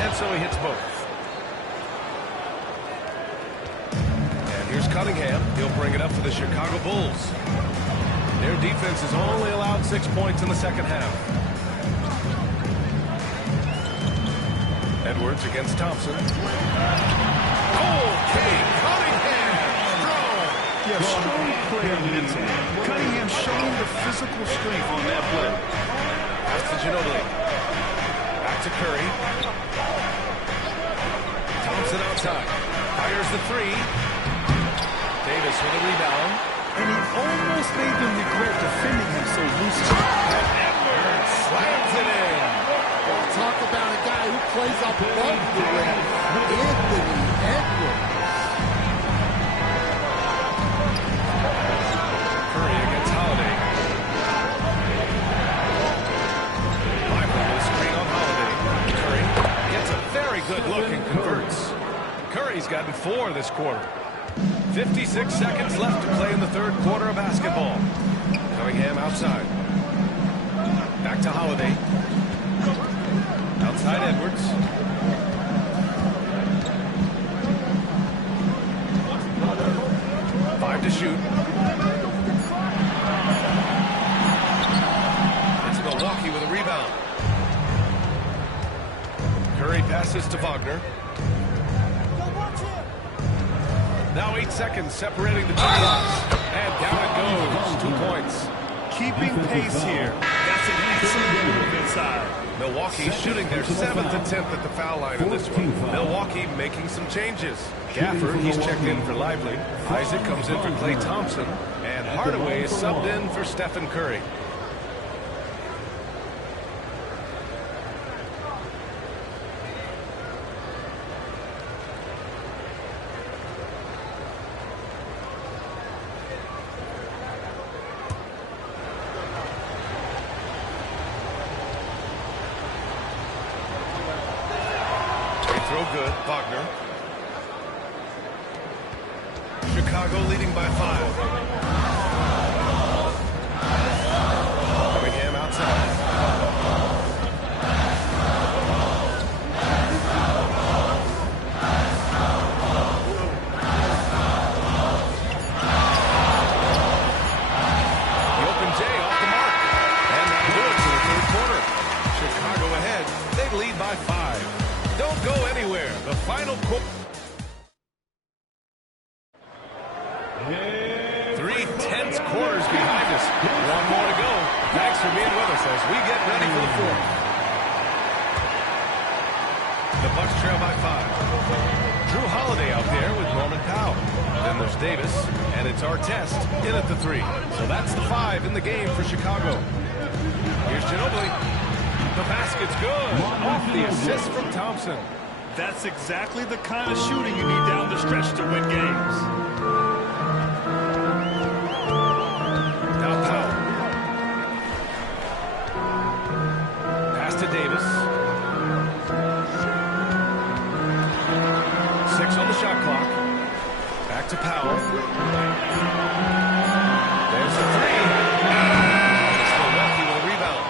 And so he hits both. And here's Cunningham. He'll bring it up for the Chicago Bulls. Their defense has only allowed 6 points in the second half. Edwards against Thompson. Okay, Cunningham! Strong! Yeah, strong player mentally. Cunningham showing the physical strength on that play. Pass to Ginobili. Back to Curry. Thompson outside. Fires the 3. Davis with a rebound. And he almost made them regret defending him so loosely. And Edwards slams it in. Well, talk about a guy who plays up above the rim. Anthony Edwards. Curry's gotten 4 this quarter. 56 seconds left to play in the third quarter of basketball. Cunningham outside. Back to Holiday. Outside Edwards. Five to shoot. It's Milwaukee with a rebound. Curry passes to Wagner. Now 8 seconds separating the two blocks. And down it goes. 2 points. Keeping pace here. That's an excellent move inside. Milwaukee shooting their 7th attempt at the foul line in this one. Milwaukee making some changes. Gafford, he's checked in for Lively. Isaac comes in for Klay Thompson. And Hardaway is subbed in for Stephen Curry. Throw good. Wagner. Chicago leading by 5. Cunningham outside. The open J off the mark. And that'll do it for the third quarter. Chicago ahead. They lead by 5. Don't go anywhere. The final quarter. 3 tense quarters behind us. 1 more to go. Thanks for being with us as we get ready for the fourth. The Bucks trail by 5. Drew Holiday out there with Norman Powell. Then there's Davis, and it's Artest in at the 3. So that's the 5 in the game for Chicago. Here's Ginobili. The basket's good. Off the assist from Thompson. That's exactly the kind of shooting you need down the stretch to win games. Now Powell. Pass to Davis. 6 on the shot clock. Back to Powell. There's the 3. It's Milwaukee with a rebound.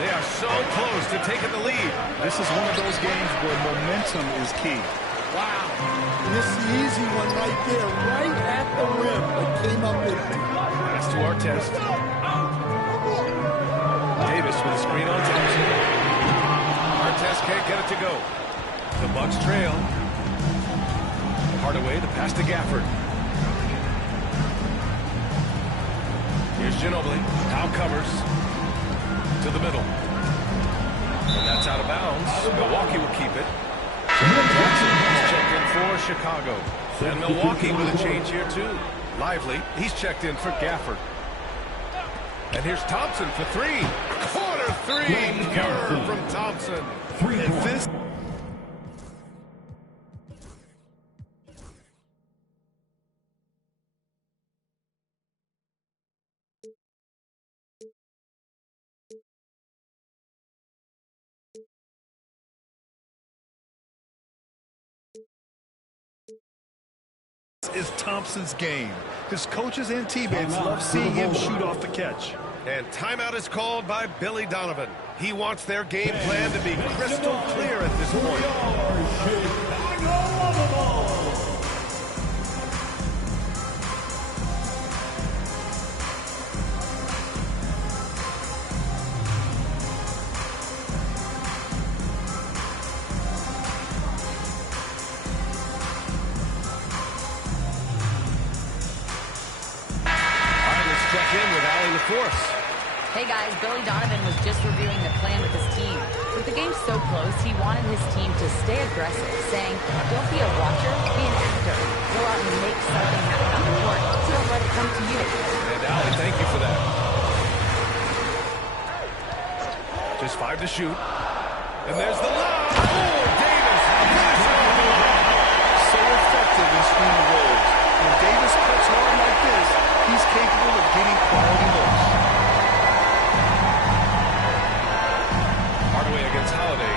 They are so close to taking the lead. This is one of those games where momentum is key. Wow. This is the easy one right there, right at the rim, but came up empty. Pass to Artest. Davis with a screen on Thompson. Artest can't get it to go. The Bucks trail. Hardaway, the pass to Gafford. Here's Ginobili. Powell covers. To the middle. And that's out of bounds. Milwaukee will keep it. Jackson has checked in for Chicago. And Milwaukee with a change here too. Lively, he's checked in for Gafford. And here's Thompson for 3. Corner 3. Pure from Thompson. And this is Thompson's game. His coaches and teammates love seeing him shoot off the catch. And timeout is called by Billy Donovan. He wants their game plan to be crystal clear at this point. Hey guys, Billy Donovan was just reviewing the plan with his team. With the game so close, he wanted his team to stay aggressive, saying, don't be a watcher, be an actor. Go out and make something happen on the court. Don't let it come to you. And Allie, thank you for that. Just 5 to shoot. And there's the lob. Oh, Davis. So effective in screen rolls. When Davis cuts hard like this, he's capable of getting quality looks. Hardaway against Holiday.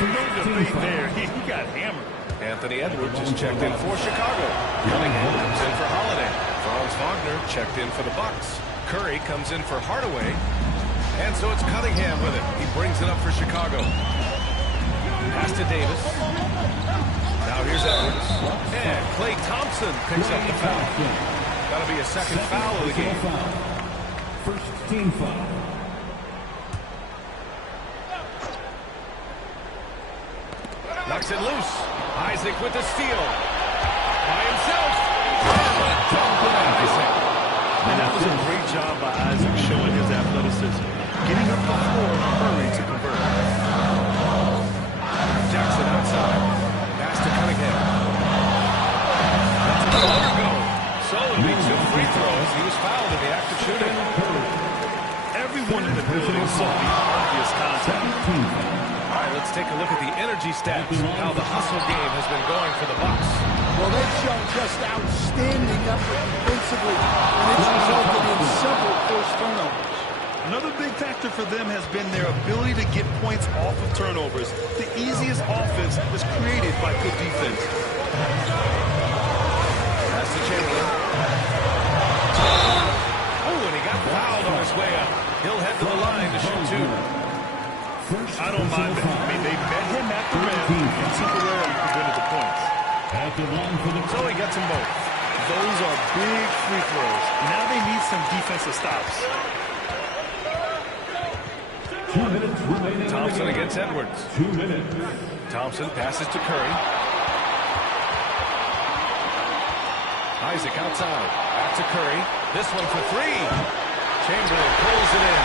No debate there. He got hammered. Anthony Edwards is checked in for Chicago. Cunningham comes in for Holiday. Franz Wagner checked in for the Bucks. Curry comes in for Hardaway. And so it's Cunningham with it. He brings it up for Chicago. Pass to Davis. Now here's Edwards. And Klay Thompson picks up the foul. That'll be a second foul of the game. First team foul. Knocks it loose. Isaac with the steal. By himself. And a dunk by Isaac. And that was a great job by Isaac showing his athleticism. Getting up the floor in a hurry to convert. Jackson outside. Pass to Cunningham. That's a go. So it'll be 2 free throws. He was fouled in the act of shooting. Everyone in the building saw the obvious contact. All right, let's take a look at the energy stats. How the hustle game has been going for the Bucks. Well, they've shown just outstanding effort defensively, and it's resulted in several forced turnovers. Another big factor for them has been their ability to get points off of turnovers. The easiest offense is created by good defense. That's the Chamberlain. Oh, and he got fouled on his way up. He'll head to the line to shoot 2. I don't mind that. I mean, they met him at the rim and temporarily prevented the points. So he gets them both. Those are big free throws. Now they need some defensive stops. 2 minutes remaining. Thompson against Edwards. 2 minutes. Thompson passes to Curry. Isaac outside. Back to Curry. This one for 3. Chamberlain pulls it in.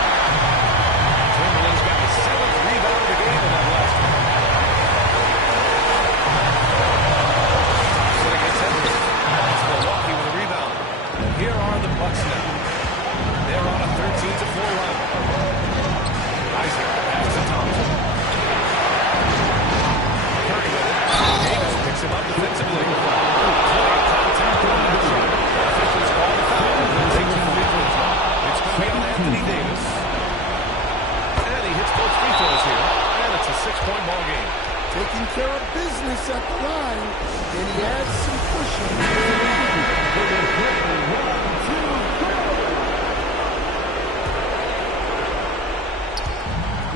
Chamberlain's got the 7th rebound of the game in that last one. Thompson against Edwards. That's Milwaukee with a rebound. And here are the Bucks now. They're on a 13-4 run. Isaac pass to Thompson. Curry with it. Davis picks him up defensively. Clear contact on that shot. Officials call the foul. They'll take 2 free throws. It's going to be on Anthony Davis. And he hits both free throws here. And it's a 6-point ball game. Taking care of business at the line, and he adds some cushion.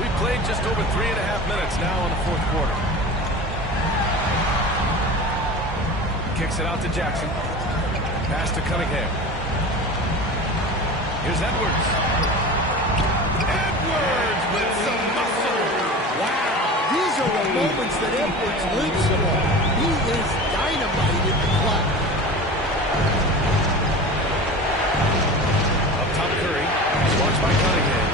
We've played just over 3.5 minutes now in the 4th quarter. Kicks it out to Jackson. Pass to Cunningham. Here's Edwards. Edwards with some muscle. Wow, these are the moments that Edwards lives for. He is dynamite in the clutch. Up top Curry. Watched by Cunningham.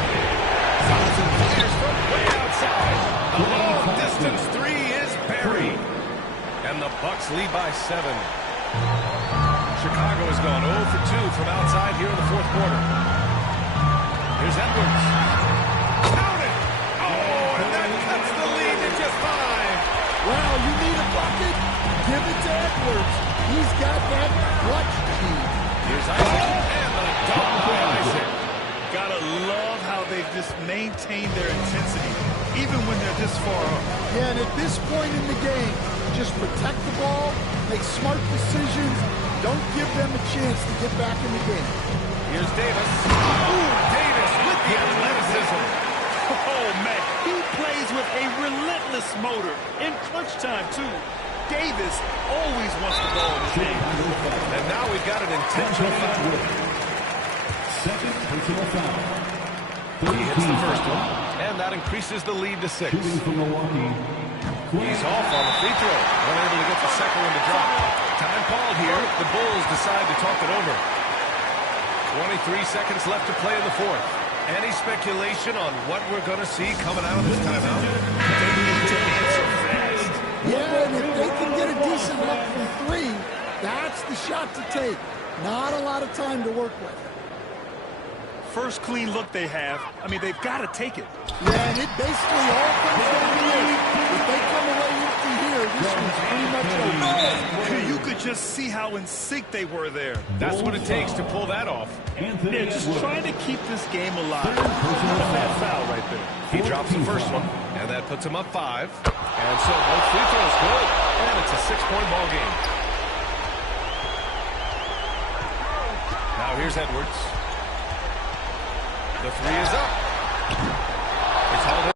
Thompson fires from way outside. A long-distance 3 is buried. And the Bucks lead by 7. Chicago has gone 0 for 2 from outside here in the 4th quarter. Here's Edwards. Count it! Oh, and that cuts the lead to just 5. Well, you need a bucket? Give it to Edwards. He's got that clutch key. Here's Isaac. And the dunk by Isaac. Gotta love how they've just maintained their intensity, even when they're this far up. Yeah, and at this point in the game, just protect the ball, make smart decisions, don't give them a chance to get back in the game. Here's Davis. Ooh, Davis with the athleticism. Oh, man, he plays with a relentless motor in clutch time, too. Davis always wants the ball in his game. And now we've got an intentional foul. Second personal foul. He hits the first one, and that increases the lead to 6. Shooting from Milwaukee. He's off on the free throw. Unable to get the second one to drop. Time called here. The Bulls decide to talk it over. 23 seconds left to play in the 4th. Any speculation on what we're going to see coming out of this timeout? They need to answer fast. Yeah, and if they can get a decent look from 3, that's the shot to take. Not a lot of time to work with. First clean look they have. I mean, they've got to take it. Yeah, and it basically all comes down to this. If they come away empty here, here, this was pretty much over. You could just see how in sync they were there. That's what it takes to pull that off. Yeah, just trying to keep this game alive. Not a bad foul right there. He drops the first one, and that puts him up 5. And so both free throws good, and it's a 6-point ball game. Now here's Edwards. The 3 is up. It's held.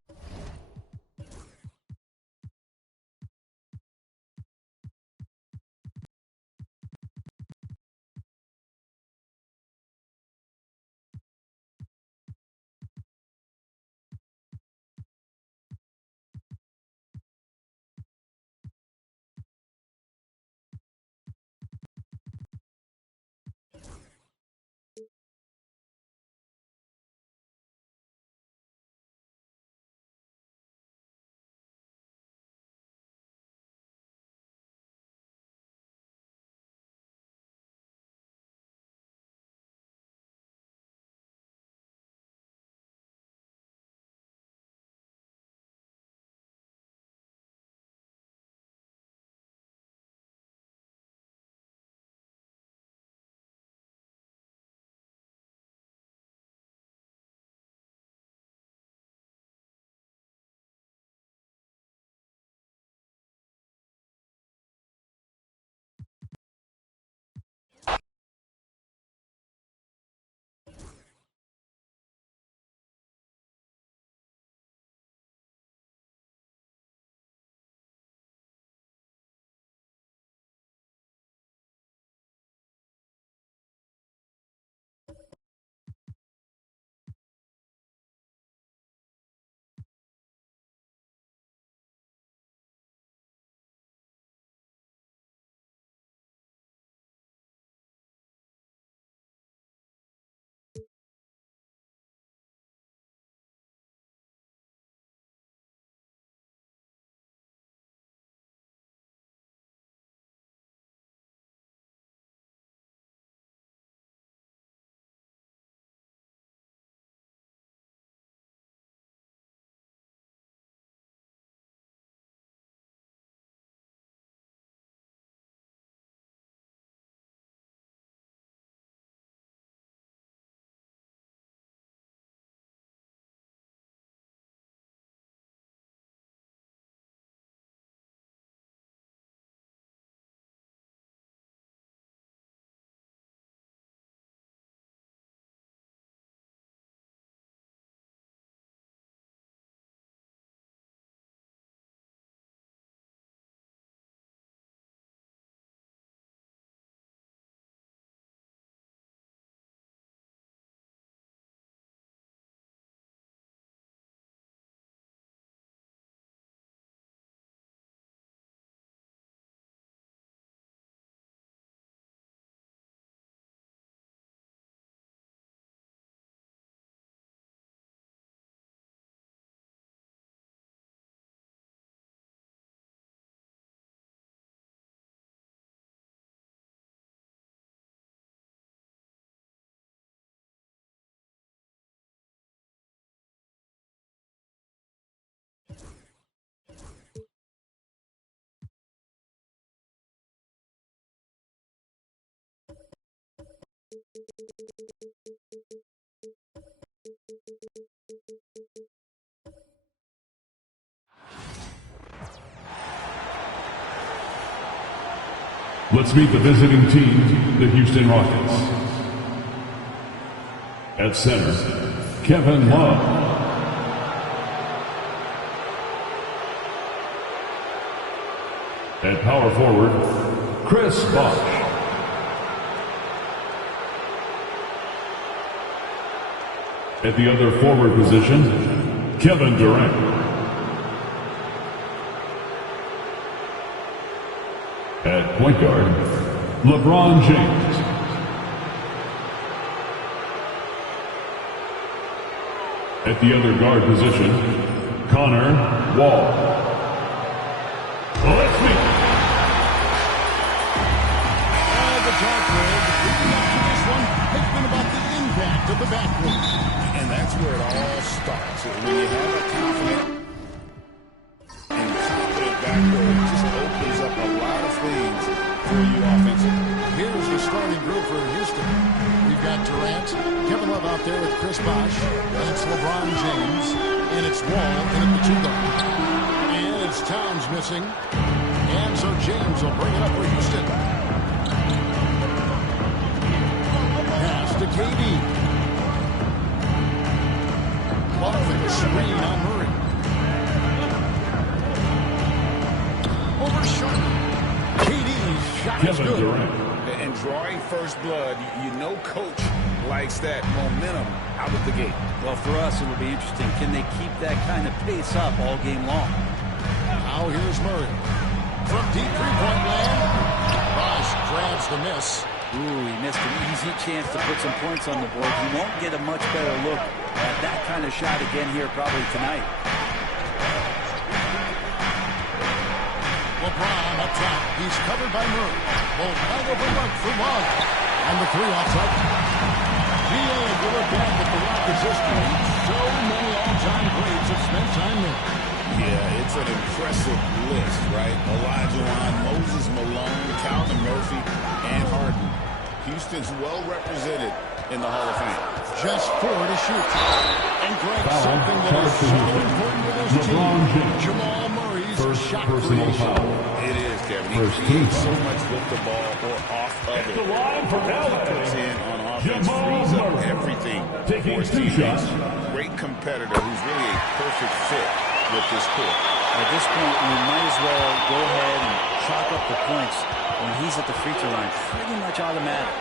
Let's meet the visiting team, the Houston Rockets. At center, Kevin Love. At power forward, Chris Bosh. At the other forward position, Kevin Durant. At point guard, LeBron James. At the other guard position, Connor Wall. Let's meet. The talk leading up to this one has been about the impact of the backcourt. And that's where it all starts. When you have a confident backcourt, it just Kevin Love out there with Chris Bosh. And it's LeBron James. And it's Wall in at the 2 guard. And it's Towns missing. And so James will bring it up for Houston. Pass to KD. Love with the screen on Murray. Over Sharp. KD's shot is good. And drawing first blood, you know coach likes that momentum out of the gate. Well, for us, it will be interesting. Can they keep that kind of pace up all game long? Now here's Murray. From deep three-point land. Bosh grabs the miss. Ooh, he missed an easy chance to put some points on the board. He won't get a much better look at that kind of shot again here probably tonight. LeBron up top. He's covered by Murray. Well, wide open look for Love. And the 3 off target. GA, if you look back at the Rockets' history, so many all-time greats have spent time there. Yeah, it's an impressive list, right? Elijah Wan, Moses Malone, Calvin Murphy, and Harden. Houston's well represented in the Hall of Fame. Just 4 to shoot. And Greg, something that is so important to this team. Jamal Murray's shot creation. It is, Kevin. He creates so much with the ball or off of it. He puts in on offense, frees up everything for his teammates. Great competitor who's really a perfect fit with this court. At this point, we might as well go ahead and chalk up the points when he's at the free throw line. Pretty much automatic.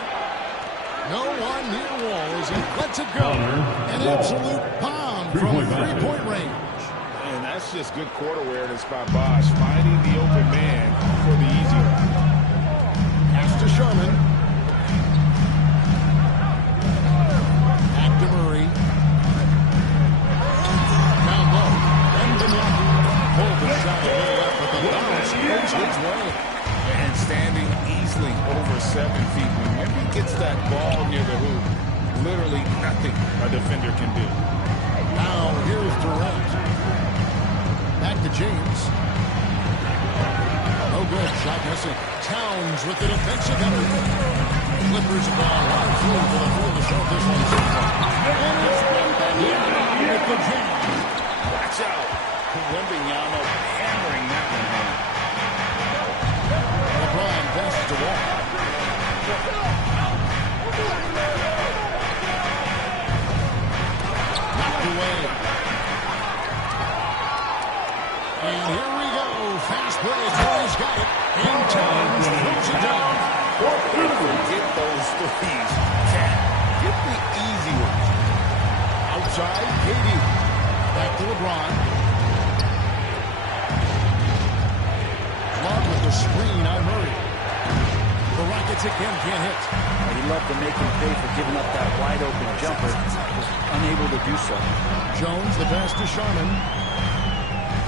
No one near Wall as he lets it go. An absolute bomb from three-point range. And that's just good court awareness by Bosh, finding the open man for the easy one. Pass to Sherman. Back to Murray. Down low. Wembanyama. Pulled the shot a little left, but the bounce goes his way. And standing easily over 7 feet. Whenever he gets that ball near the hoop, literally nothing a defender can do. Now here's Durant. Back to James. No good. Shot missing. Towns with the defensive effort. Clippers have gone right through for the fool to shove this one so far. And it's Wembanyama with the jam. Watch out. Wembanyama hammering that one home. LeBron passes to Wall. Knocked away. And here we go. Fast break. He's got it. And Towns throws it down. Get those threes. Get the easy ones. Outside, KD. Back to LeBron. Love with the screen on Murray. The Rockets again can't hit. He'd love to make him pay for giving up that wide open jumper. Was unable to do so. Jones, the pass to Sharman.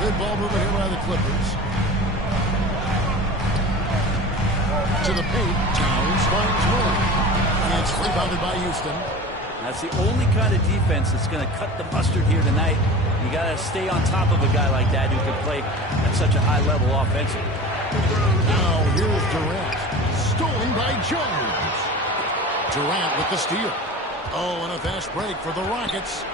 Good ball movement here by the Clippers. To the paint. Towns finds Murray. And it's rebounded by Houston. That's the only kind of defense that's going to cut the mustard here tonight. You got to stay on top of a guy like that who can play at such a high level offensively. Now here's Durant. Stolen by Jones. Durant with the steal. Oh, and a fast break for the Rockets.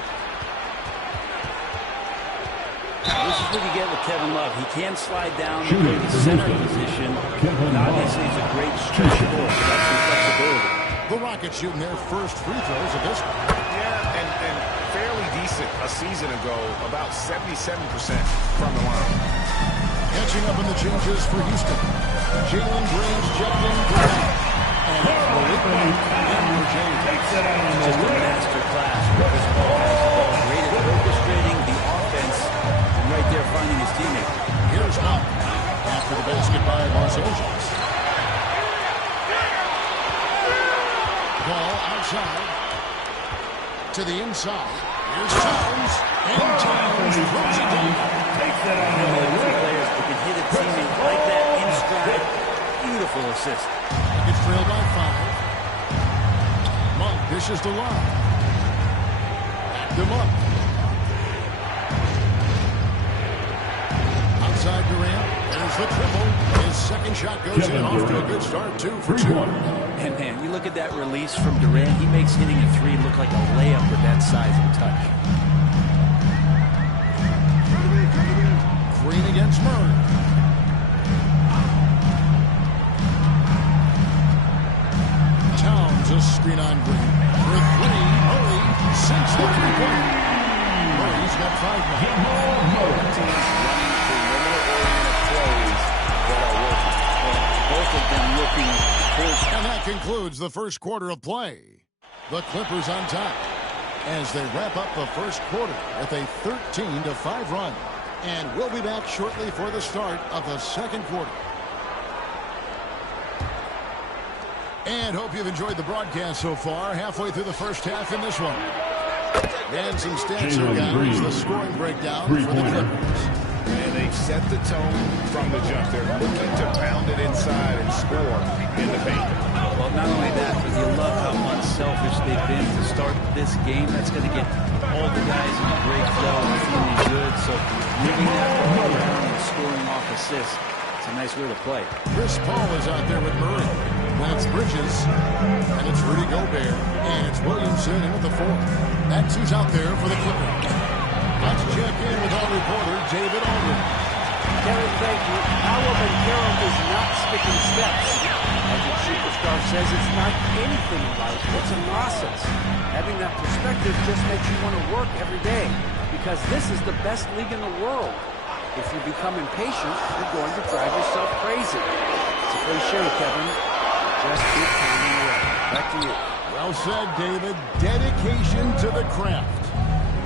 This is what you get with Kevin Love. He can slide down and play the center position. And obviously, he's a great stretch scorer. That's some flexibility. The Rockets shooting their first free throws of this one. Yeah, and fairly decent a season ago, about 77% from the line. Catching up in the changes for Houston. Jalen Green's checked in for that. And Malik Monk in for James. Just a master class with this ball. Great at orchestrating the offense and right there finding his teammate. Here's Monk. After the basket by Marcellus. Ball outside. To the inside. Here's Towns. And Towns throws it down. Players that can hit a teammate like that in stride. Beautiful assist. It's trailed by 5. Monk dishes to Love. Back to Monk. Outside Durant. There's the triple. His second shot goes in, off to a good start, 2 for 2. And man, you look at that release from Durant. He makes hitting a three look like a layup with that size and touch. Green against Murray. Towns a screen on Green. For 3, Murray sinks the three-point. Murray's got 5 now. Teams running perimeter-oriented plays that are working. Both of them looking full. And that concludes the first quarter of play. The Clippers on top as they wrap up the first quarter with a 13-5 run. And we'll be back shortly for the start of the second quarter. And hope you've enjoyed the broadcast so far. Halfway through the first half in this one. And some stats here, guys. The scoring breakdown for the Clippers. And they've set the tone from the jump. They're looking to pound it inside and score in the paint. Well, not only that, but you love how unselfish they've been to start this game. That's going to get all the guys in a great flow and feeling good. So moving that ball around and scoring off assists, it's a nice way to play. Chris Paul is out there with Murray. Then it's Bridges, and it's Rudy Gobert, and it's Williamson in with the 4. That's who's out there for the Clippers. Let's check in with our reporter, David Aldridge. Kevin, thank you. Paolo Banchero is not skipping steps. As the superstar says, it's not anything in life. It's a process. Having that perspective just makes you want to work every day because this is the best league in the world. If you become impatient, you're going to drive yourself crazy. It's a cliche, Kevin. Just keep pounding away. Back to you. Well said, David. Dedication to the craft.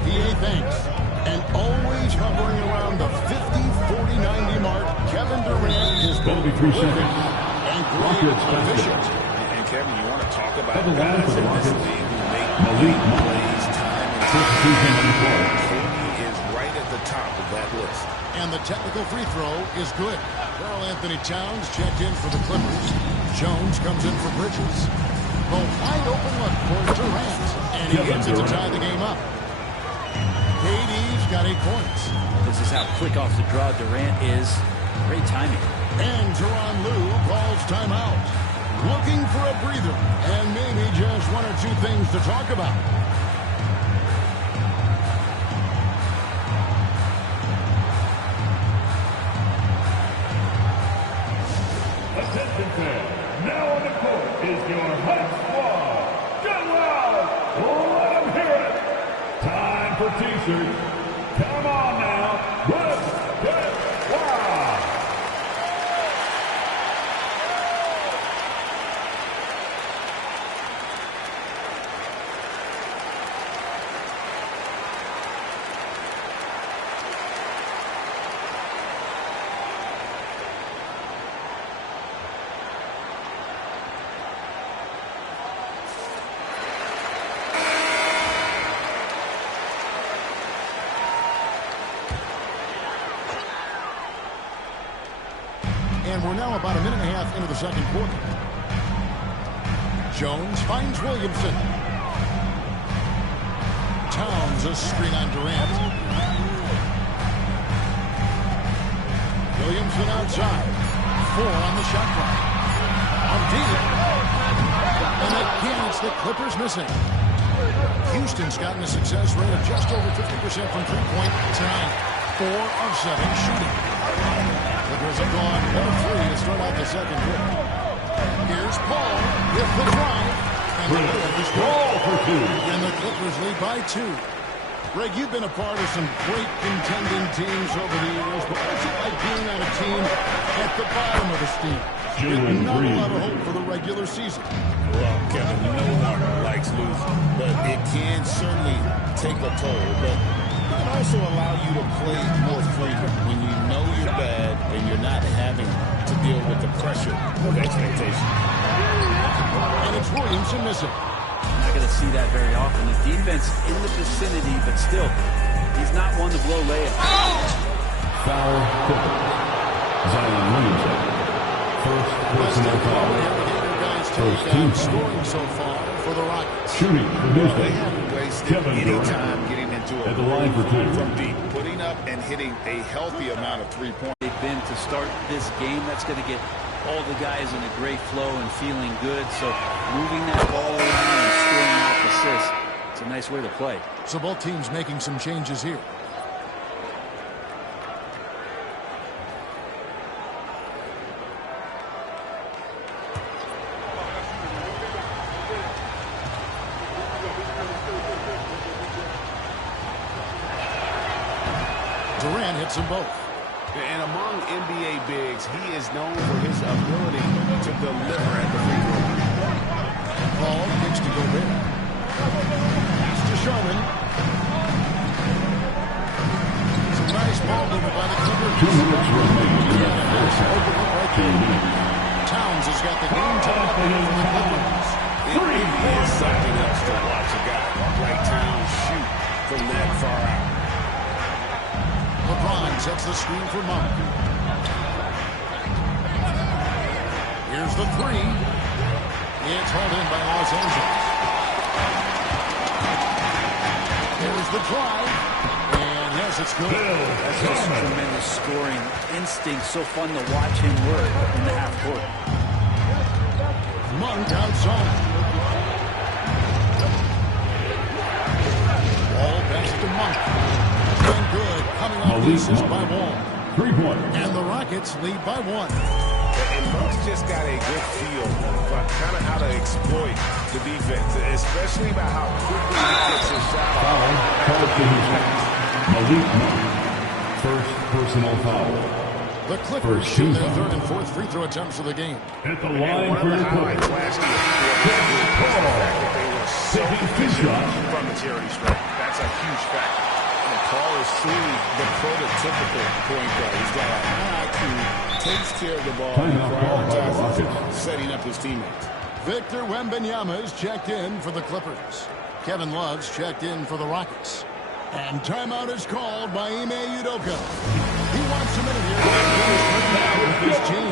PA thanks. And always hovering around the 50-40-90 mark, Kevin Durant is going to be and great efficient. And Kevin, you want to talk about guys in this league who make elite plays time and time. Kobe is right at the top of that list. And the technical free throw is good. Karl Anthony Towns checked in for the Clippers. Jones comes in for Bridges. The wide open look for Durant. And he gets it to tie the game up. KD's got 8 points. This is how quick off the draw Durant is. Great timing. And Tyronn Lue calls timeout. Looking for a breather. And maybe just 1 or 2 things to talk about. Attention fans, now on the court is your hype squad. Get loud! Let them hear it! Time for t-shirts. Come on now. Let's get wild! And we're now about a minute and a half into the second quarter. Jones finds Williamson. Towns a screen on Durant. Williamson outside. 4 on the shot clock. On deep. And again, it's the Clippers missing. Houston's gotten a success rate of just over 50% from three-point tonight. 4 of 7 shooting. Clippers have gone 1-3 to start out the second quarter. Here's Paul with the drive. And the Clippers lead by 2. Greg, you've been a part of some great contending teams over the years, but what's it like being on a team at the bottom of the standings? With not a lot of hope for the regular season. Well, Kevin, no one likes losing, but it can certainly take a toll. But it can also allow you to play more freely when you know you're bad and you're not having to deal with the pressure of expectation. And it's Williamson missing. Not going to see that very often. The defense in the vicinity, but still, he's not one to blow layups. Foul, Zion Williamson. First personal foul. First team scoring so far for the Rockets. Shooting for They haven't wasted any time getting into a at the line for 2 from deep, putting up and hitting a healthy amount of 3-point. been to start this game. That's going to get all the guys in a great flow and feeling good. So moving that ball around and scoring off assists, it's a nice way to play. So both teams making some changes here. Durant hits them both. And among NBA bigs, he is known for his ability to deliver at the free throw line. Ball kicks to Gobert. Pass to Sherman. Some nice ball movement by the Clippers. 2 minutes remaining in the first half. Towns has got the game time for the Clippers. It is something else to watch a guy like Towns shoot from that far out. LeBron sets the screen for Monk. Here's the three. It's hauled in by Los Angeles. There's the drive. And yes, it's good. That's just tremendous scoring instinct. So fun to watch him work in the half court. Monk outside. Ball pass to Monk. Doing good. Coming off the assist by Wall. 3-point. And the Rockets lead by 1. And Monk's just got a good feel for kind of how to exploit the defense, especially about how quickly he gets his shot off. Foul called to his hands. Malik Monk. First personal foul. The Clippers shoot their third and fourth free throw attempts of the game. At the line for One of the the highlights Clippers. last year was the fact that they were so efficient from the charity stripe. That's a huge factor. And Paul is truly the prototypical point guard. He's got an IQ, takes care of the ball, and prioritizes setting up his teammates. Victor Wembanyama is checked in for the Clippers. Kevin Love's checked in for the Rockets. And timeout is called by Ime Udoka. He wants a minute here to get things worked out with his team.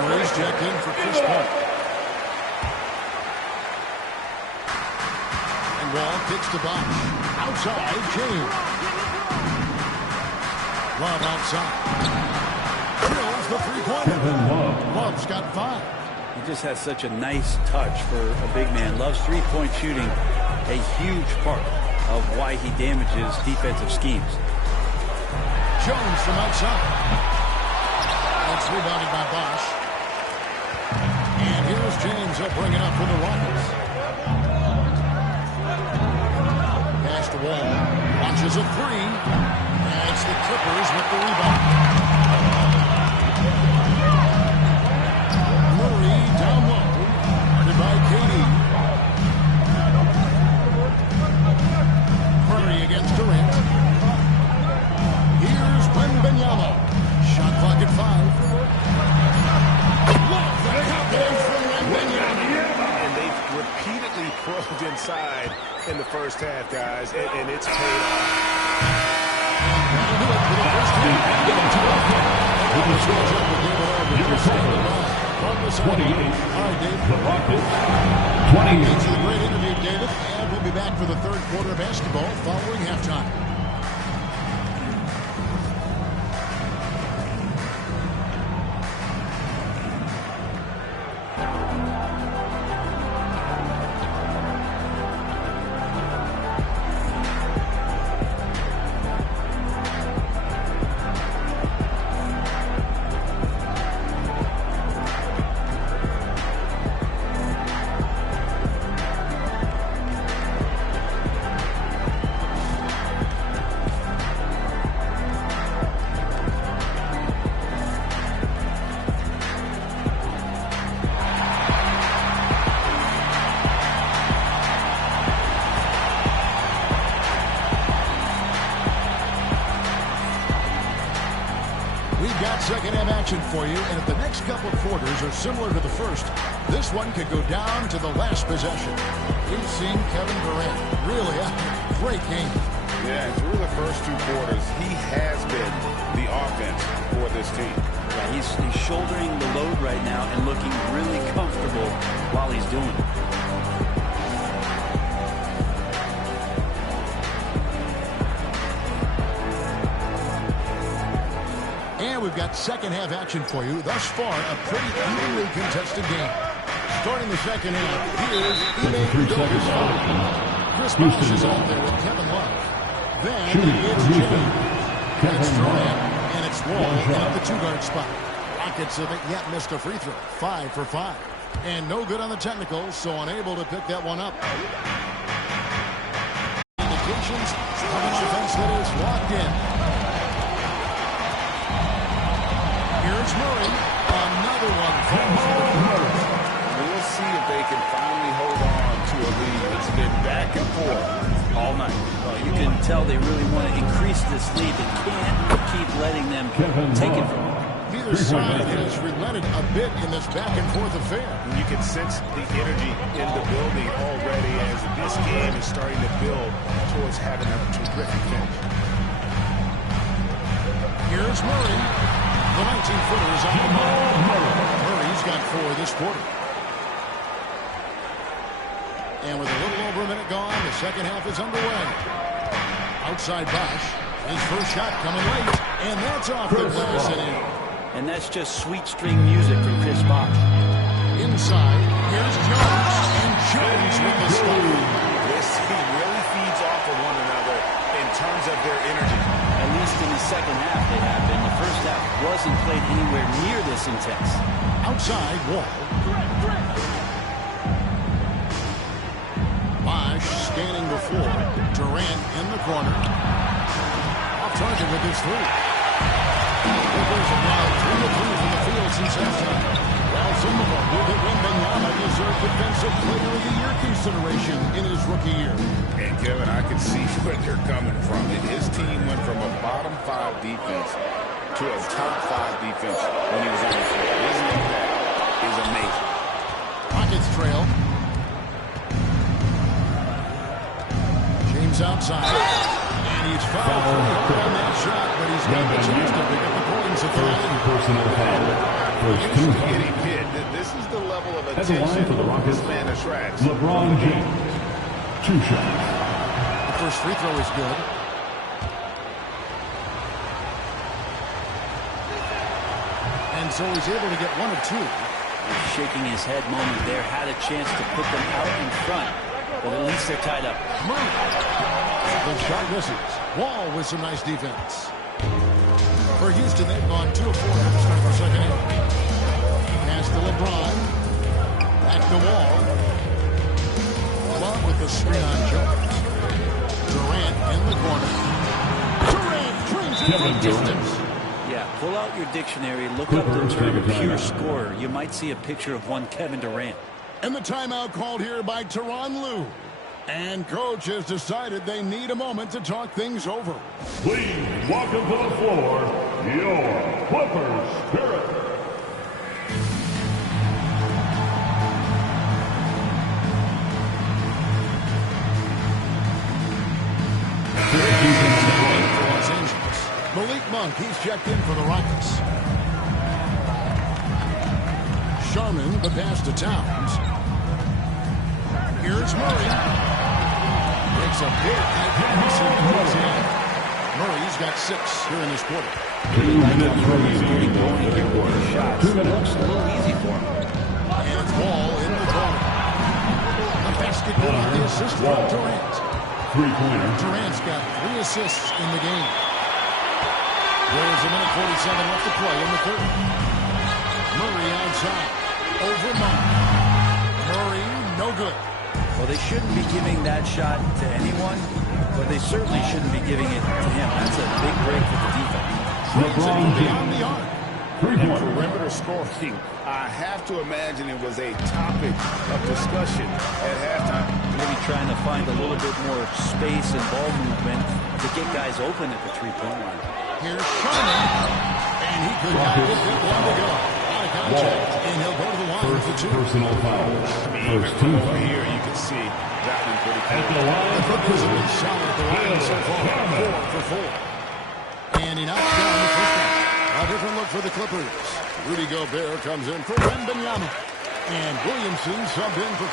Murray's checked in for Chris Paul. And Wall kicks to Bosch. Outside, James. Love outside. Drills the three-pointer. Love's got 5. He just has such a nice touch for a big man. Loves three-point shooting, a huge part of why he damages defensive schemes. Jones from outside. That's rebounded by Bosch. And here's James. He'll bring it up for the Rockets. Pass to Wall. Launches a three. And it's the Clippers with the rebound. Murray down low. Guarded by KD. Murray against Durant. Here's Wembanyama. Shot clock at 5. Love the tap in from Wembanyama. And they've repeatedly probed inside in the first half, guys, and it's paid off. The Rockets, 28. It's a great interview, David, and we'll be back for the third quarter of basketball following halftime. Second half action for you, and if the next couple of quarters are similar to the first, this one could go down to the last possession. We've seen Kevin Durant really have a great game. Yeah, through the first 2 quarters, he has been the offense for this team. Yeah, he's shouldering the load right now and looking really comfortable while he's doing it. we've got second half action for you. Thus far, a pretty evenly contested game. Starting the second half, here's Chris Bosh is out there with Kevin Love. Then it's James. It's Durant, and it's Wall at the two-guard spot. Rockets haven't yet missed a free throw. 5 for 5. And no good on the technical, so unable to pick that one up. Indications of an offense that is locked in. Here's Murray. Another one falls for the Clippers. We'll see if they can finally hold on to a lead. It's been back and forth all night. Well, you can tell they really want to increase this lead. They can't keep letting them take it from them. Neither side has relented a bit in this back-and-forth affair. You can sense the energy in the building already as this game is starting to build towards having a terrific finish. Here's Murray. The 19-footer is on the ball. Murray's got 4 this quarter. And with a little over a minute gone, the second half is underway. Outside Bosh. His first shot coming late. And that's off the glass and in. And that's just sweet string music from Chris Bosh. Inside, here's Jones, and Jones with the stop. This team really feeds off of one another in terms of their energy. At least in the second half they have been. The first half wasn't played anywhere near this intense. Outside, Wall. Bosh scanning the floor. Durant in the corner. Off target with his three. Clippers are now 3 of 3 from the field since halftime. While some of them will get Wembanyama deserved Defensive Player of the Year consideration in his rookie year. And Kevin, I can see where they're coming from. His team went from a bottom 5 defense to a top 5 defense when he was on the floor. His impact is amazing. Rockets trail. James outside. And he's fouled on that shot, but he's got the chance to pick up the points at the line. Personal foul. First team foul. Getting hit. This is the level of At the line attention for the Rockets, this man attracts. LeBron James. 2 shots. The first free throw is good. And so he's able to get 1 of 2. Shaking his head moment there. Had a chance to put them out in front. But at least they're tied up. The shot misses. Wall with some nice defense. For Houston, they've gone 2 of 4 here to start the second half. Pass to LeBron. Back to Wall. Love with the screen on Jones. Durant in the corner. Durant brings it from distance. Yeah, pull out your dictionary, look up the term pure scorer. You might see a picture of one Kevin Durant. And the timeout called here by Tyronn Lue. And coach has decided they need a moment to talk things over. Please welcome to the floor your Clippers Spirit. Los Angeles. Malik Monk, he's checked in for the Rockets. Sharman, the pass to Towns. Here's Murray. Makes a big pass in Louisiana. Murray's got 6 here in this quarter. 2 minutes remaining. Shots. 2 minutes. Looks a little easy for him. And it's Wall in the corner. A basket good on the assist from Durant. 3-pointer. Durant's got 3 assists in the game. There's a minute 47 left to play in the third. Murray outside. Over Monk. Murray, no good. Well, they shouldn't be giving that shot to anyone, but they certainly shouldn't be giving it to him. That's a big break for the defense. LeBron Beyond the arc. 3-pointer. Perimeter scoring, I have to imagine it was a topic of discussion at halftime. Maybe trying to find a little bit more space and ball movement to get guys open at the three-point line. Here's Sharman. And he could not get that one to go. Out of contact. And he'll go to the line for 2. Personal foul. Even First from team over foul. here, you can see that one pretty At clear. the line The for Clippers have been solid at the line so far. 4 for 4. And he knocks down the first one. A different look for the Clippers. Rudy Gobert comes in for Wembanyama. And Williamson subbed in for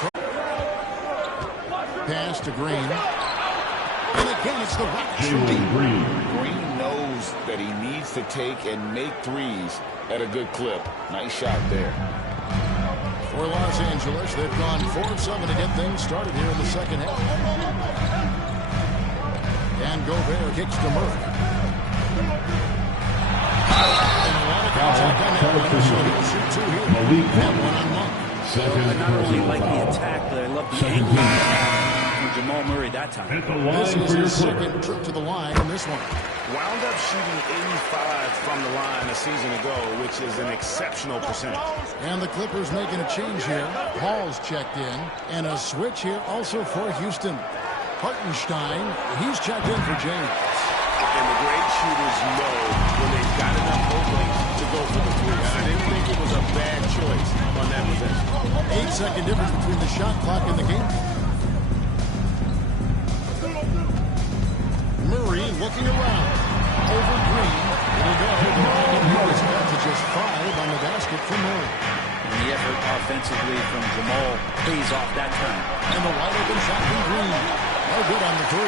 Pass to Green. And again, it's the Rockets from deep. Green knows that he needs to take and make threes at a good clip. Nice shot there. For Los Angeles, they've gone 4 of 7 to get things started here in the second half. And Gobert kicks to Murray. And a lot of contact on that one, so he'll shoot 2 here. And 1 on Monk. I not only like the attack, but I love the angle from Jamal Murray that time. This is his second trip to the line in this one. Wound up shooting 85 from the line a season ago, which is an exceptional percentage. And the Clippers making a change here. Paul's checked in. And a switch here also for Houston. Hartenstein, he's checked in for James. And the great shooters know when they've got enough openings to go for the three. I didn't think it was a bad choice on that possession. 8-second difference between the shot clock and the game. Murray looking around. Over Green. It'll go. Murray's got to just 5 on the basket for Murray. And the effort offensively from Jamal pays off that time. And the wide open shot from Green. No good on the 3.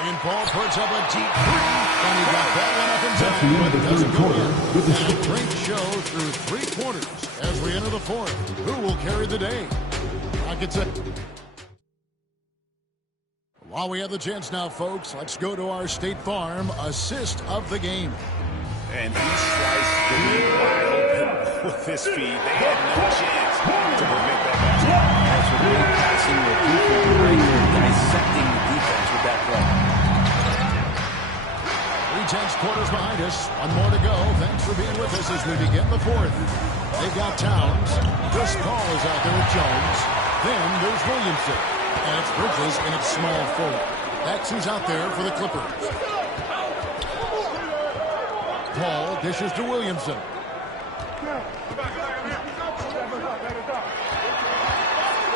And Paul puts up a deep 3. And he got that one up in time, but it doesn't go in. And a great show through 3 quarters as we enter the 4th. Who will carry the day? Rockets it. While we have the chance now, folks, let's go to our State Farm assist of the game. And he sliced the lead wide open with his feet. They had no chance to prevent that basket. That's what great passing with defense right there, dissecting the defense with that play. 3 tenths quarters behind us. 1 more to go. Thanks for being with us as we begin the 4th. They've got Towns. Chris Paul is out there with Jones. Then there's Williamson. And it's Bridges in its small forward. That's who's out there for the Clippers. Paul dishes to Williamson.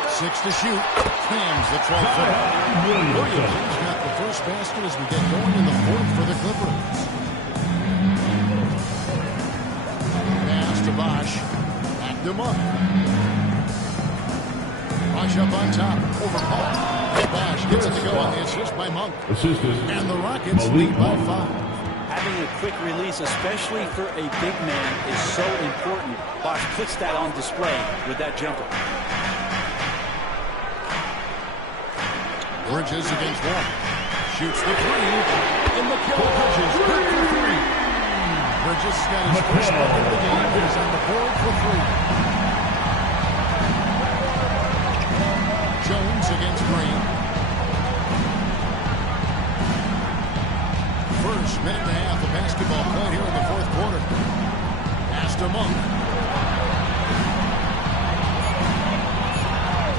6 to shoot. Clams the 12-footer. Williamson's got the first basket as we get going in the 4th for the Clippers. Pass to Bosch. Back them up. Bosch up on top. Over Paul. Bosch gets it to go on the assist by Monk. And the Rockets lead by 5. Having a quick release, especially for a big man, is so important. Bosch puts that on display with that jumper. Bridges against Wall. Shoots the 3. In the kill, Bridges. Good for 3. Bridges got his first look of the game. He's on the board for 3. Jones against Green. First minute and a half of basketball played here in the 4th quarter. Pass to Monk.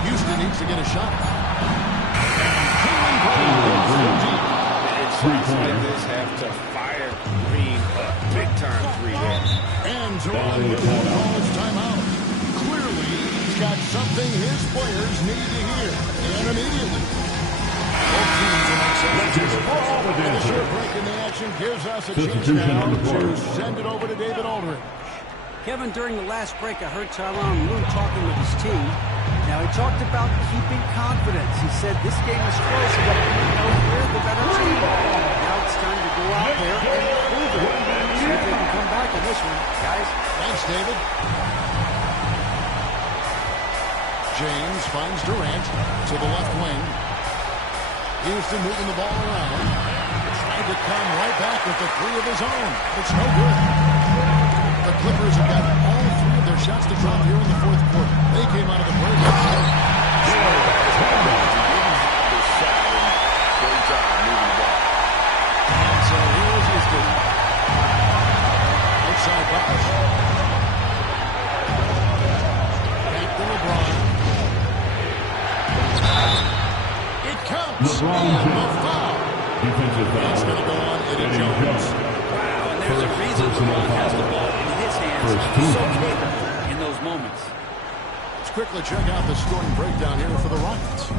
Houston needs to get a shot. Shots like this have to fire Green a big-time 3 there. And Jordan Woodward calls timeout. Clearly, he's got something his players need to hear. And immediately. Both teams are not and a short break in the action gives us a chance now to send it over to David Aldridge. Kevin, during the last break, I heard Tyronn Lue talking with his team. Now, he talked about keeping confidence. He said this game is close, but we're the better team. Now it's time to go out there and prove it. See if they can come back in this one, guys. Thanks, David. James finds Durant to the left wing. Houston moving the ball around. Trying to come right back with the 3 of his own. It's no good. The Clippers have got all 3 of their shots to drop here in the 4th quarter. They came out of the break. And so here is Houston. Outside Bosch. Back to LeBron. It counts. And the foul. It's going to go on Eddie Jones. Wow, and there's a reason LeBron has the ball in his hands. He's so capable in those moments. Let's quickly check out the scoring breakdown here for the Rockets.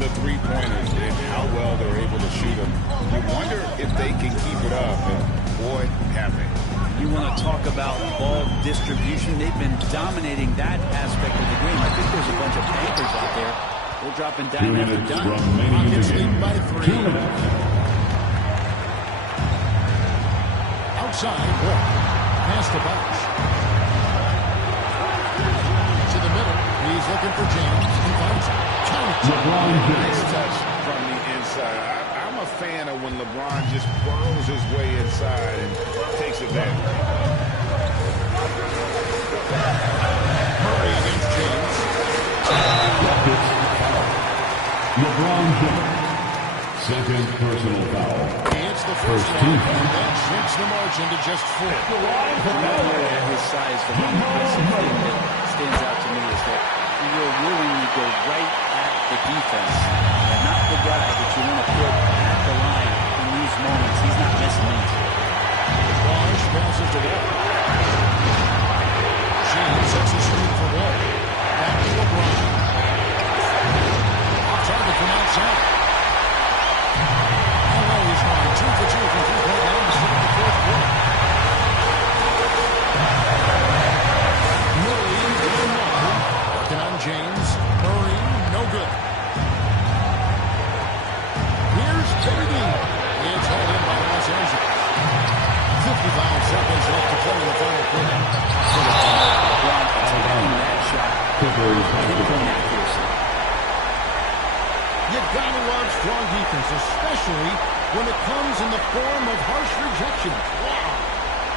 The 3-pointers and how well they're able to shoot them. You wonder if they can keep it up, and boy, have they. You want to talk about ball distribution. They've been dominating that aspect of the game. I think there's a bunch of bankers out there They're dropping dime after dime. Rockets lead by 3. 2 minutes. Outside, Ward. Pass to Bosch. To the middle. He's looking for James. He finds him. Nice touch from the inside. I'm a fan of when LeBron just burrows his way inside and takes advantage. Murray against James. LeBron James. Second personal foul. He hits the first one and then shrinks the margin to just 4. Murray at his size, the one impressive thing that stands out to me is that he will willingly go right at the defense and not the guy that you want to put at the line in these moments. He's not missing anything. Bosch passes to Wall. James sets the screen for Wall. Back to LeBron. Off target from outside. LA is on 2 for 2 from 3-point line to start the fourth quarter. Murray in one. Working on James. Murray, no good. Here's KD. It's hauled in by Los Angeles. 55 seconds left to play in the final quarter. LeBron attacking that shot. Pinpoint accuracy. You gotta love strong defense, especially when it comes in the form of harsh rejections. Wow.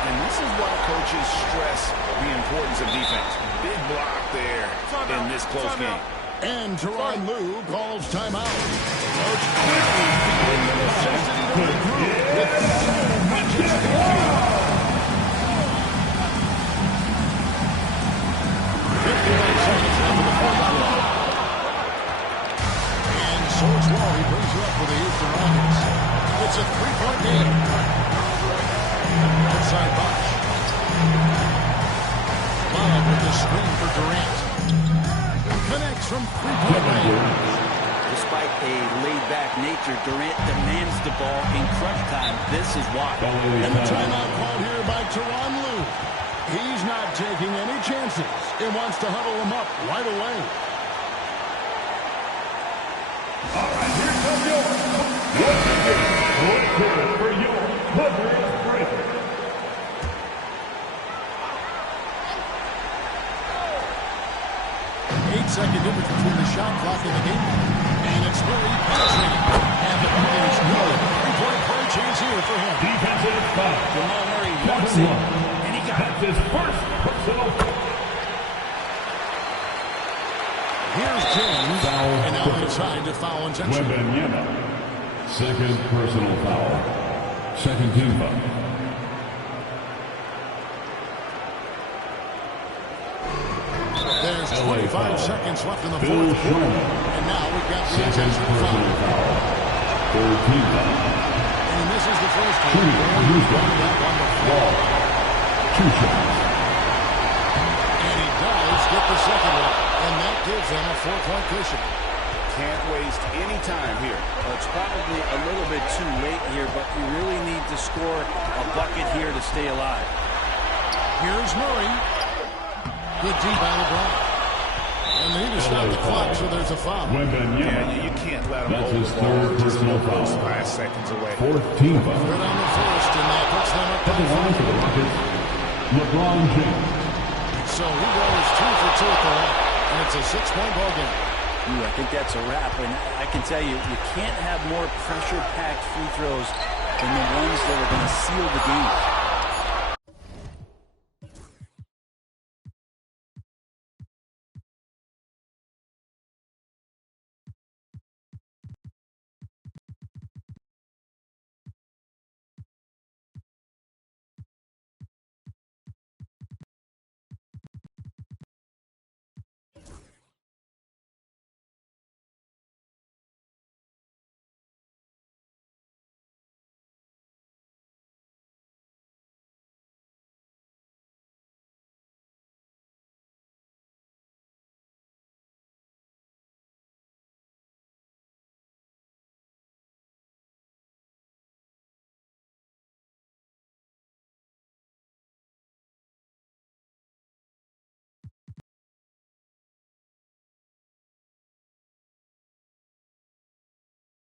And this is why coaches stress the importance of defense. Big block there in this close game. And Tyronn Lue calls timeout. Coach quickly feeling the necessity to regroup with 7 matches to go. 51 seconds into the fourth quarter. And so it's Wall. He brings it up for the Houston Rockets. It's a 3-point game. Outside Bosch. Bob with the screen for Durant. Connects from 3-point range. Despite a laid-back nature, Durant demands the ball in crunch time. This is why. And the timeout called here by Tyronn Lue. He's not taking any chances. He wants to huddle him up right away. All right, here comes yours. Once again, let's hear it for your Clippers breaker. Second difference between the shot clock and the game. And it's Murray penetrating. And the play is good. 3-point play chance here for him. Defensive foul. Jamal Murray wants it, and he got That's his first personal foul. Here's James. And now inside to foul intention. Wembanyama. Second personal foul. Second team foul. There's 25 seconds left in the fourth quarter. And now we've got the intentional foul. Third team foul. And he misses the first one. He's running up on the floor. 2 shots. And he does get the second one. And that gives them a 4-point cushion. Can't waste any time here. Well, it's probably a little bit too late here, but you really need to score a bucket here to stay alive. Here's Murray. Good D by LeBron. And they need to stop the clock, so there's a foul. Yeah, you can't let him That's hold his the ball third just personal those foul. 5 seconds away. Fourth team foul. Right on the first, and that puts them up At the by line 5. for the Rockets, LeBron James. So he goes 2 for 2 at the line, and it's a 6-point ball game. I think that's a wrap, and I can tell you, you can't have more pressure-packed free throws than the ones that are going to seal the game.